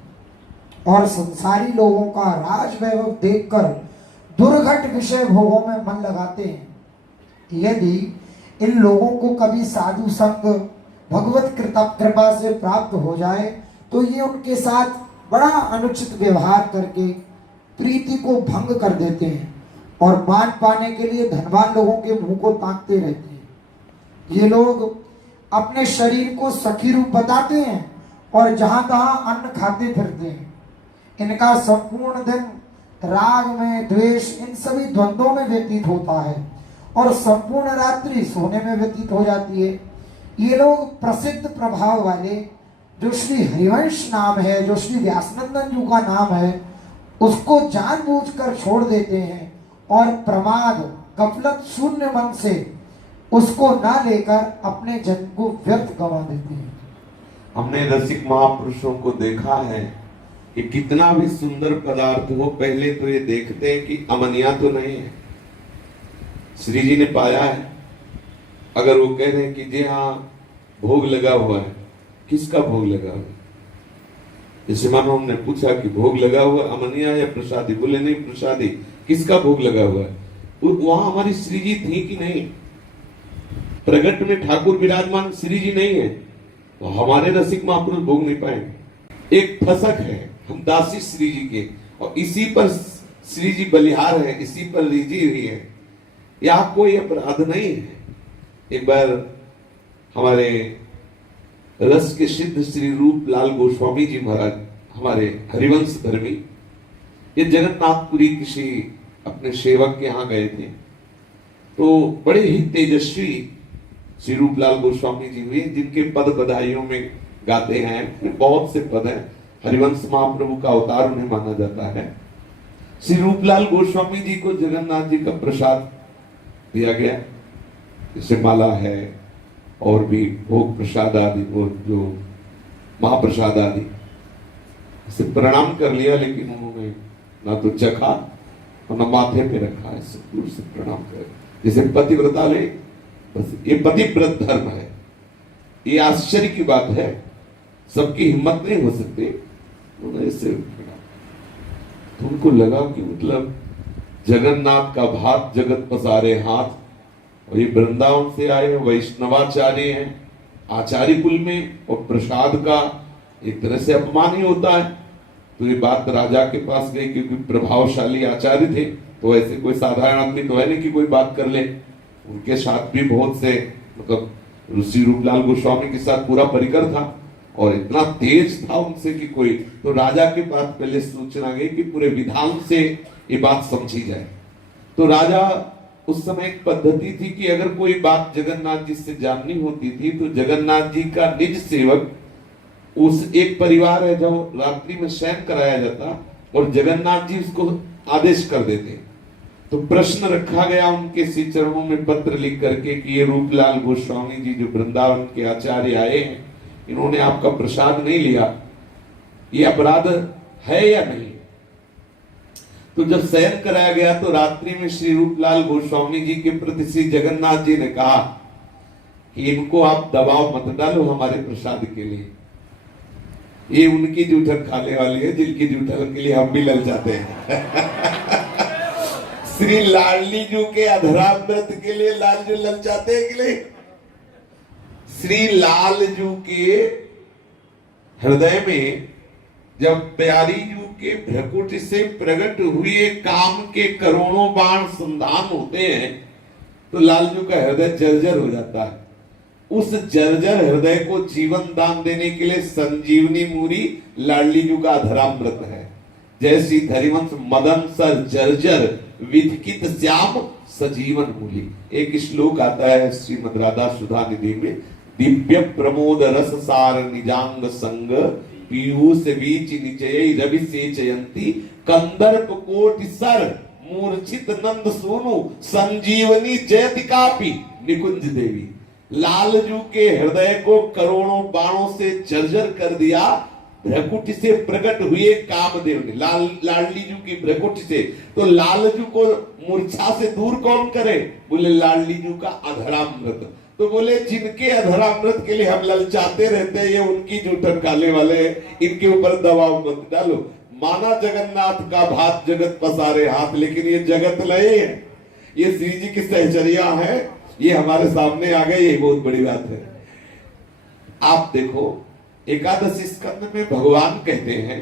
और संसारी लोगों का राज वैभव देखकर दुर्घट विषय भोगों में मन लगाते हैं। यदि इन लोगों को कभी साधु संग भगवत कृपा से प्राप्त हो जाए तो ये उनके साथ बड़ा अनुचित व्यवहार करके प्रीति को भंग कर देते हैं और मान पाने के लिए धनवान लोगों के मुंह को ताकते रहते हैं। ये लोग अपने शरीर को सखी रूप बताते हैं और जहां तहां अन्न खाते फिरते हैं। इनका संपूर्ण दिन राग में, द्वेष, इन सभी द्वंद्वों में व्यतीत होता है और संपूर्ण रात्रि सोने में व्यतीत हो जाती है। ये लोग प्रसिद्ध प्रभाव वाले जो श्री हरिवंश नाम है, जो श्री व्यासनंदन जी का नाम है, उसको जानबूझकर छोड़ देते हैं और प्रमाद गफलत शून्य मन से उसको ना लेकर अपने जन को व्यर्थ गंवा देते हैं। हमने रसिक महापुरुषों को देखा है कि कितना भी सुंदर पदार्थ हो, पहले तो ये देखते हैं कि अमनिया तो नहीं है। श्री जी ने पाया है, अगर वो कह रहे हैं कि जी हाँ भोग लगा हुआ है, किसका भोग लगा हुआ है? जैसे मानो हमने पूछा कि भोग लगा हुआ अमनिया या प्रसादी, बोले नहीं प्रसादी। किसका भोग लगा हुआ है? वहां हमारी श्री जी थी कि नहीं? प्रगट में ठाकुर विराजमान श्री जी नहीं है तो हमारे रसिक महापुरुष भोग नहीं पाएंगे। एक फसक है, हम दासी श्री जी के, और इसी पर श्री जी बलिहार है, इसी पर रीझी हुई है। यहाँ कोई अपराध नहीं है। एक बार हमारे रस के सिद्ध श्री रूप लाल गोस्वामी जी महाराज, हमारे हरिवंश धर्मी, ये जगन्नाथपुरी किसी अपने सेवक के यहाँ गए थे। तो बड़े ही तेजस्वी श्री रूपलाल गोस्वामी जी हुए, जिनके पद बधाइयों में गाते हैं, बहुत से पद हैं। हरिवंश महाप्रभु का अवतार उन्हें माना जाता है। श्री रूपलाल गोस्वामी जी को जगन्नाथ जी का प्रसाद दिया गया, जैसे माला है और भी भोग प्रसाद आदि, वो जो महाप्रसाद आदि, इसे प्रणाम कर लिया, लेकिन उन्होंने ना तो चखा और न माथे पे रखा, ऐसे दूर से प्रणाम कर, जैसे पतिव्रता ले। बस ये पतिव्रत धर्म है। ये आश्चर्य की बात है, सबकी हिम्मत नहीं हो सकती। उन्होंने ऐसे तो उनको लगा कि मतलब जगन्नाथ का भात जगत पसारे हाथ, और ये वृंदावन से आए हैं, वैष्णवाचार्य हैं, आचार्य कुल में, और प्रसाद का एक तरह से अपमान ही होता है। तो ये बात राजा के पास गई, क्योंकि प्रभावशाली आचार्य थे, तो ऐसे कोई साधारण आदमी तो है नहीं कि कोई बात कर ले। उनके साथ भी बहुत से, मतलब ऋषि रूपलाल गोस्वामी के साथ पूरा परिकर था, और इतना तेज था उनसे कि कोई, तो राजा के पास पहले सूचना गई कि पूरे विधान से ये बात समझी जाए। तो राजा, उस समय एक पद्धति थी कि अगर कोई बात जगन्नाथ जी से जाननी होती थी तो जगन्नाथ जी का निज सेवक, उस एक परिवार है जब रात्रि में शयन कराया जाता और जगन्नाथ जी उसको आदेश कर देते। तो प्रश्न रखा गया उनके श्री चरणों में पत्र लिख करके कि ये रूपलाल गोस्वामी जी जो वृंदावन के आचार्य आए हैं, इन्होंने आपका प्रसाद नहीं लिया, ये अपराध है या नहीं? तो जब शयन कराया गया तो रात्रि में श्री रूपलाल गोस्वामी जी के प्रति श्री जगन्नाथ जी ने कहा कि इनको आप दबाव मत डालो हमारे प्रसाद के लिए, ये उनकी जूठन खाने वाली है जिनकी जूठन के लिए हम भी ललचाते हैं। श्री लाडली जू के अधरामृत के लिए लालजू ललचाते हैं कि नहीं? श्री लालजू के हृदय में जब प्यारी जू के भ्रकुट से प्रकट हुए काम के करोड़ों बाण संधान होते हैं तो लालजू का हृदय जर्जर हो जाता है। उस जर्जर हृदय को जीवन दान देने के लिए संजीवनी मूरी लाडली जू का अधरामृत है। जैसी धरिवंश मदन सर जर्जर विधिकित श्याम सजीवन मूली। एक श्लोक आता है श्रीमद् राधा सुधा निधि में, दिव्य प्रमोद रस सार निजांग संग पीयूष बीच निचय रवि सेचयंती कंदर्प कोटि सर मूर्छित नंद सोनु संजीवनी जयतिकापि निकुंज देवी। लालजू के हृदय को करोड़ों बाणों से जर्जर कर दिया भ्रकुट से प्रकट हुए कामदेव ने, लाडली जू की भ्रकुट से। तो लालजू को मूर्छा से दूर कौन करे? बोले लाडली जू का अधरामृत। तो बोले जिनके अधरामृत के लिए हम ललचाते रहते हैं, ये उनकी जूठन खाने वाले हैं, इनके ऊपर दबाव मत डालो। माना जगन्नाथ का भात जगत पसारे हाथ, लेकिन ये जगत नहीं है, ये श्री जी की सहचर्या है, ये हमारे सामने आ गए, ये बहुत बड़ी बात है। आप देखो एकादशी स्कंद में भगवान कहते हैं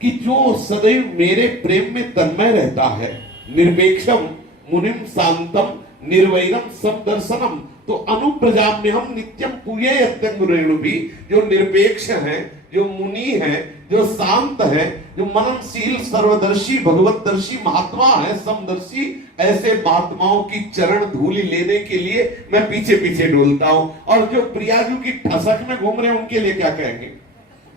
कि जो सदैव मेरे प्रेम में तन्मय रहता है, निर्वेक्षम मुनिम शांतम निर्वैरम समदर्शनम, तो अनुप्रजाम में हम नित्यम पूये अत्यंग भी, जो निरपेक्ष है, जो मुनि है, जो शांत है, जो मननशील सर्वदर्शी भगवतदर्शी महात्मा है, समदर्शी, ऐसे महात्माओं की चरण धूलि लेने के लिए मैं पीछे पीछे डोलता हूं। और जो प्रियाजू की ठसक में घूम रहे हैं उनके लिए क्या कहेंगे?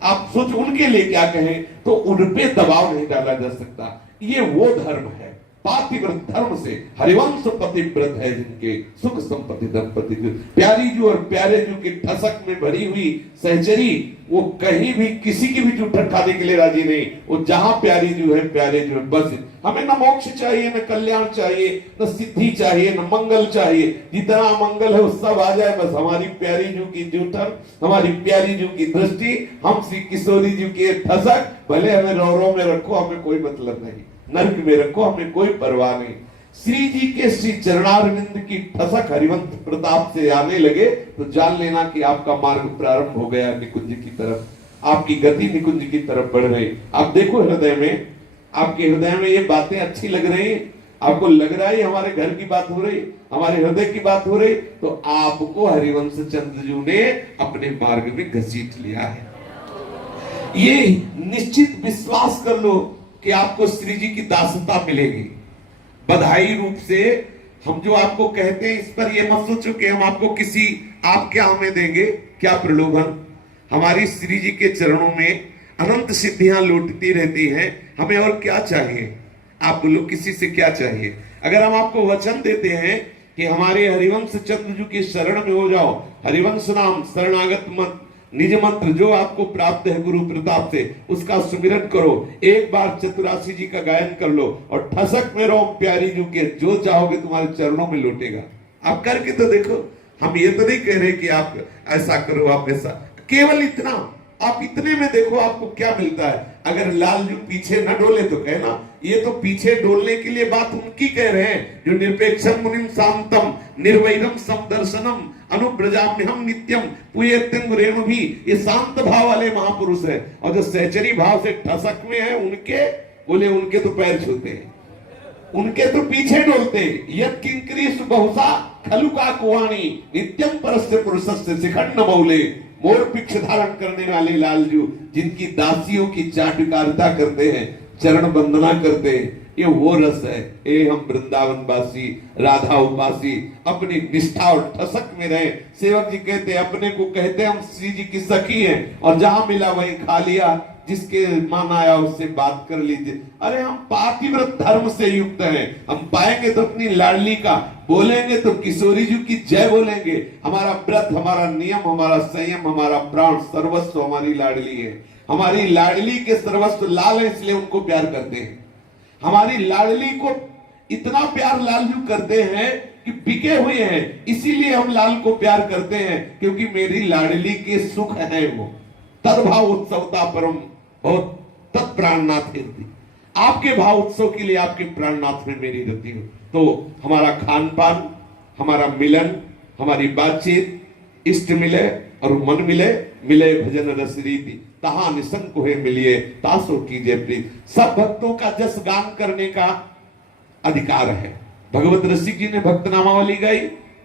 आप सोच उनके लिए क्या कहें? तो उन पे दबाव नहीं डाला जा सकता। ये वो धर्म है पातिव्रत धर्म से हरिवंश पतिव्रत है जिनके सुख संपत्ति दंपति प्यारी जू और प्यारे जू की ठसक में भरी हुई सहचरी, वो कहीं भी किसी की भी जूठन खाने के लिए राजी नहीं। वो जहां प्यारी जू है प्यारे जू है, बस हमें न मोक्ष चाहिए, न कल्याण चाहिए, न सिद्धि चाहिए, न मंगल चाहिए। जितना मंगल है वो सब आ जाए, बस हमारी प्यारी जू की जूठन, हमारी प्यारी जू की दृष्टि, हम श्री किशोरी जी की ठसक, भले हमें रो में रखो, हमें कोई मतलब नहीं, नरक में रखो, हमें कोई परवाह नहीं। श्री जी के श्री चरणारविंद की ठसक हरिवंश प्रताप से आने लगे तो जान लेना कि आपका मार्ग प्रारंभ हो गया निकुंज की तरफ, आपकी गति निकुंज की तरफ बढ़ रही। आप देखो हृदय में, आपके हृदय में ये बातें अच्छी लग रही है, आपको लग रहा है हमारे घर की बात हो रही, हमारे हृदय की बात हो रही, तो आपको हरिवंश चंद्र जी ने अपने मार्ग में घसीट लिया है। ये निश्चित विश्वास कर लो कि आपको श्री जी की दासता मिलेगी। बधाई रूप से हम जो आपको कहते हैं, इस पर ये मत सोचो कि हम आपको किसी आप क्या हमें देंगे, क्या प्रलोभन। हमारी श्री जी के चरणों में अनंत सिद्धियां लौटती रहती हैं, हमें और क्या चाहिए। आप बोलो किसी से क्या चाहिए। अगर हम आपको वचन देते हैं कि हमारे हरिवंश चंद्र जी की शरण में हो जाओ, हरिवंश नाम शरणागत मत निज मंत्र जो आपको प्राप्त है गुरु प्रताप से, उसका सुमिरन करो, एक बार चतुरासी जी का गायन कर लो और ठसक में रहो प्यारी जू के, जो चाहोगे तुम्हारे चरणों में लौटेगा। आप करके तो देखो। हम ये तो नहीं कह रहे कि आप ऐसा करो, आप ऐसा, केवल इतना, आप इतने में देखो आपको क्या मिलता है। अगर लाल जू पीछे न डोले तो कहना, ये तो पीछे डोलने के लिए बात उनकी कह रहे हैं जो निरपेक्षम मुनिम शांतम निर्वैरम समदर्शनम अनुब्रजाम्यहम नित्यम पुयत्यं रेणु भी, ये शांत भाव वाले महापुरुष है। और जो सहचरी भाव से ठसक में है, उनके बोले उनके तो पैर छूते हैं, उनके तो पीछे डोलते। यत् किंकरी सुबहुसा खलुका कुवाणी नित्यम परस्य पुरुषस्य शिखंड मौले, मोर पिक्ष धारण करने वाले लालजू जिनकी दासियों की चाटुकारिता करते हैं, चरण वंदना करते हैं, ये वो रस है। ए हम वृंदावन वासी राधा उपासी अपनी निष्ठा और ठसक में रहे। सेवक जी कहते अपने को कहते हम श्री जी की सखी हैं, और जहां मिला वहीं खा लिया, जिसके मन आया उससे बात कर लीजिए। अरे हम पातिव्रत धर्म से युक्त हैं, हम पाएंगे तो अपनी लाडली का, बोलेंगे तो किशोरी जी की जय बोलेंगे। हमारा व्रत, हमारा नियम, हमारा संयम, हमारा प्राण सर्वस्व हमारी लाडली है। हमारी लाडली के सर्वस्व लाल है, इसलिए उनको प्यार करते हैं। हमारी लाडली को इतना प्यार लालजू करते हैं कि बिके हुए हैं, इसीलिए हम लाल को प्यार करते हैं, क्योंकि मेरी लाडली के सुख है वो। तद्भाव उत्सवता परम बहुत तत्प्राणनाथ रति, आपके भाव उत्सव के लिए आपके प्राणनाथ में मेरी रति हो। तो हमारा खान पान, हमारा मिलन, हमारी बातचीत, इष्ट मिले और मन मिले, मिले भजन रस रीति, तहा निसंक हुए मिलिए तासो कीजिए प्रीत। सब भक्तों का जस गान करने का अधिकार है। भगवत रसिक जी ने भक्त नामावली गाई,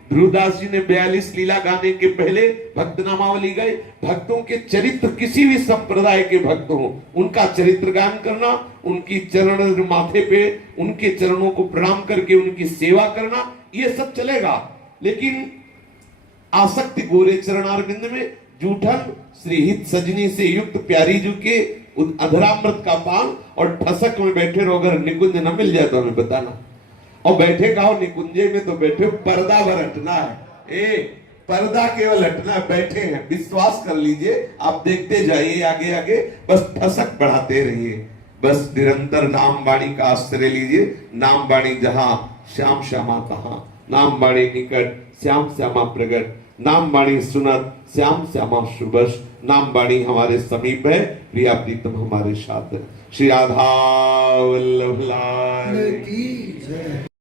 ध्रुवदास जी ने 42 लीला गाने के पहले भक्त नामावली गाई। भक्तों के चरित्र, किसी भी संप्रदाय के भक्त हो, उनका चरित्र गान करना, उनकी चरण माथे पे उनके चरणों को प्रणाम करके उनकी सेवा करना, ये सब चलेगा। लेकिन आसक्ति गोरे चरणारविंद में जूठन श्रीहित सजनी से युक्त प्यारी जू के अधरामृत का पान और ठसक में बैठे रहो। अगर निकुंज न मिल जाए तो हमें बताना। और बैठे कहो निकुंजे में तो बैठे, पर्दा भर हटना है, पर्दा केवल हटना है, बैठे हैं, विश्वास कर लीजिए। आप देखते जाइए आगे आगे, बस ठसक बढ़ाते रहिए, बस निरंतर नाम वाणी का आश्रय लीजिए। नाम वाणी जहां श्याम श्यामा तहां, नाम वाणी निकट श्याम श्यामा प्रगट, नाम वाणी सुनत श्याम श्यामा शुभस, नाम वाणी हमारे समीप है, प्रिया प्रीतम हमारे साथ है। श्री राधा वल्लभ लाल की जय।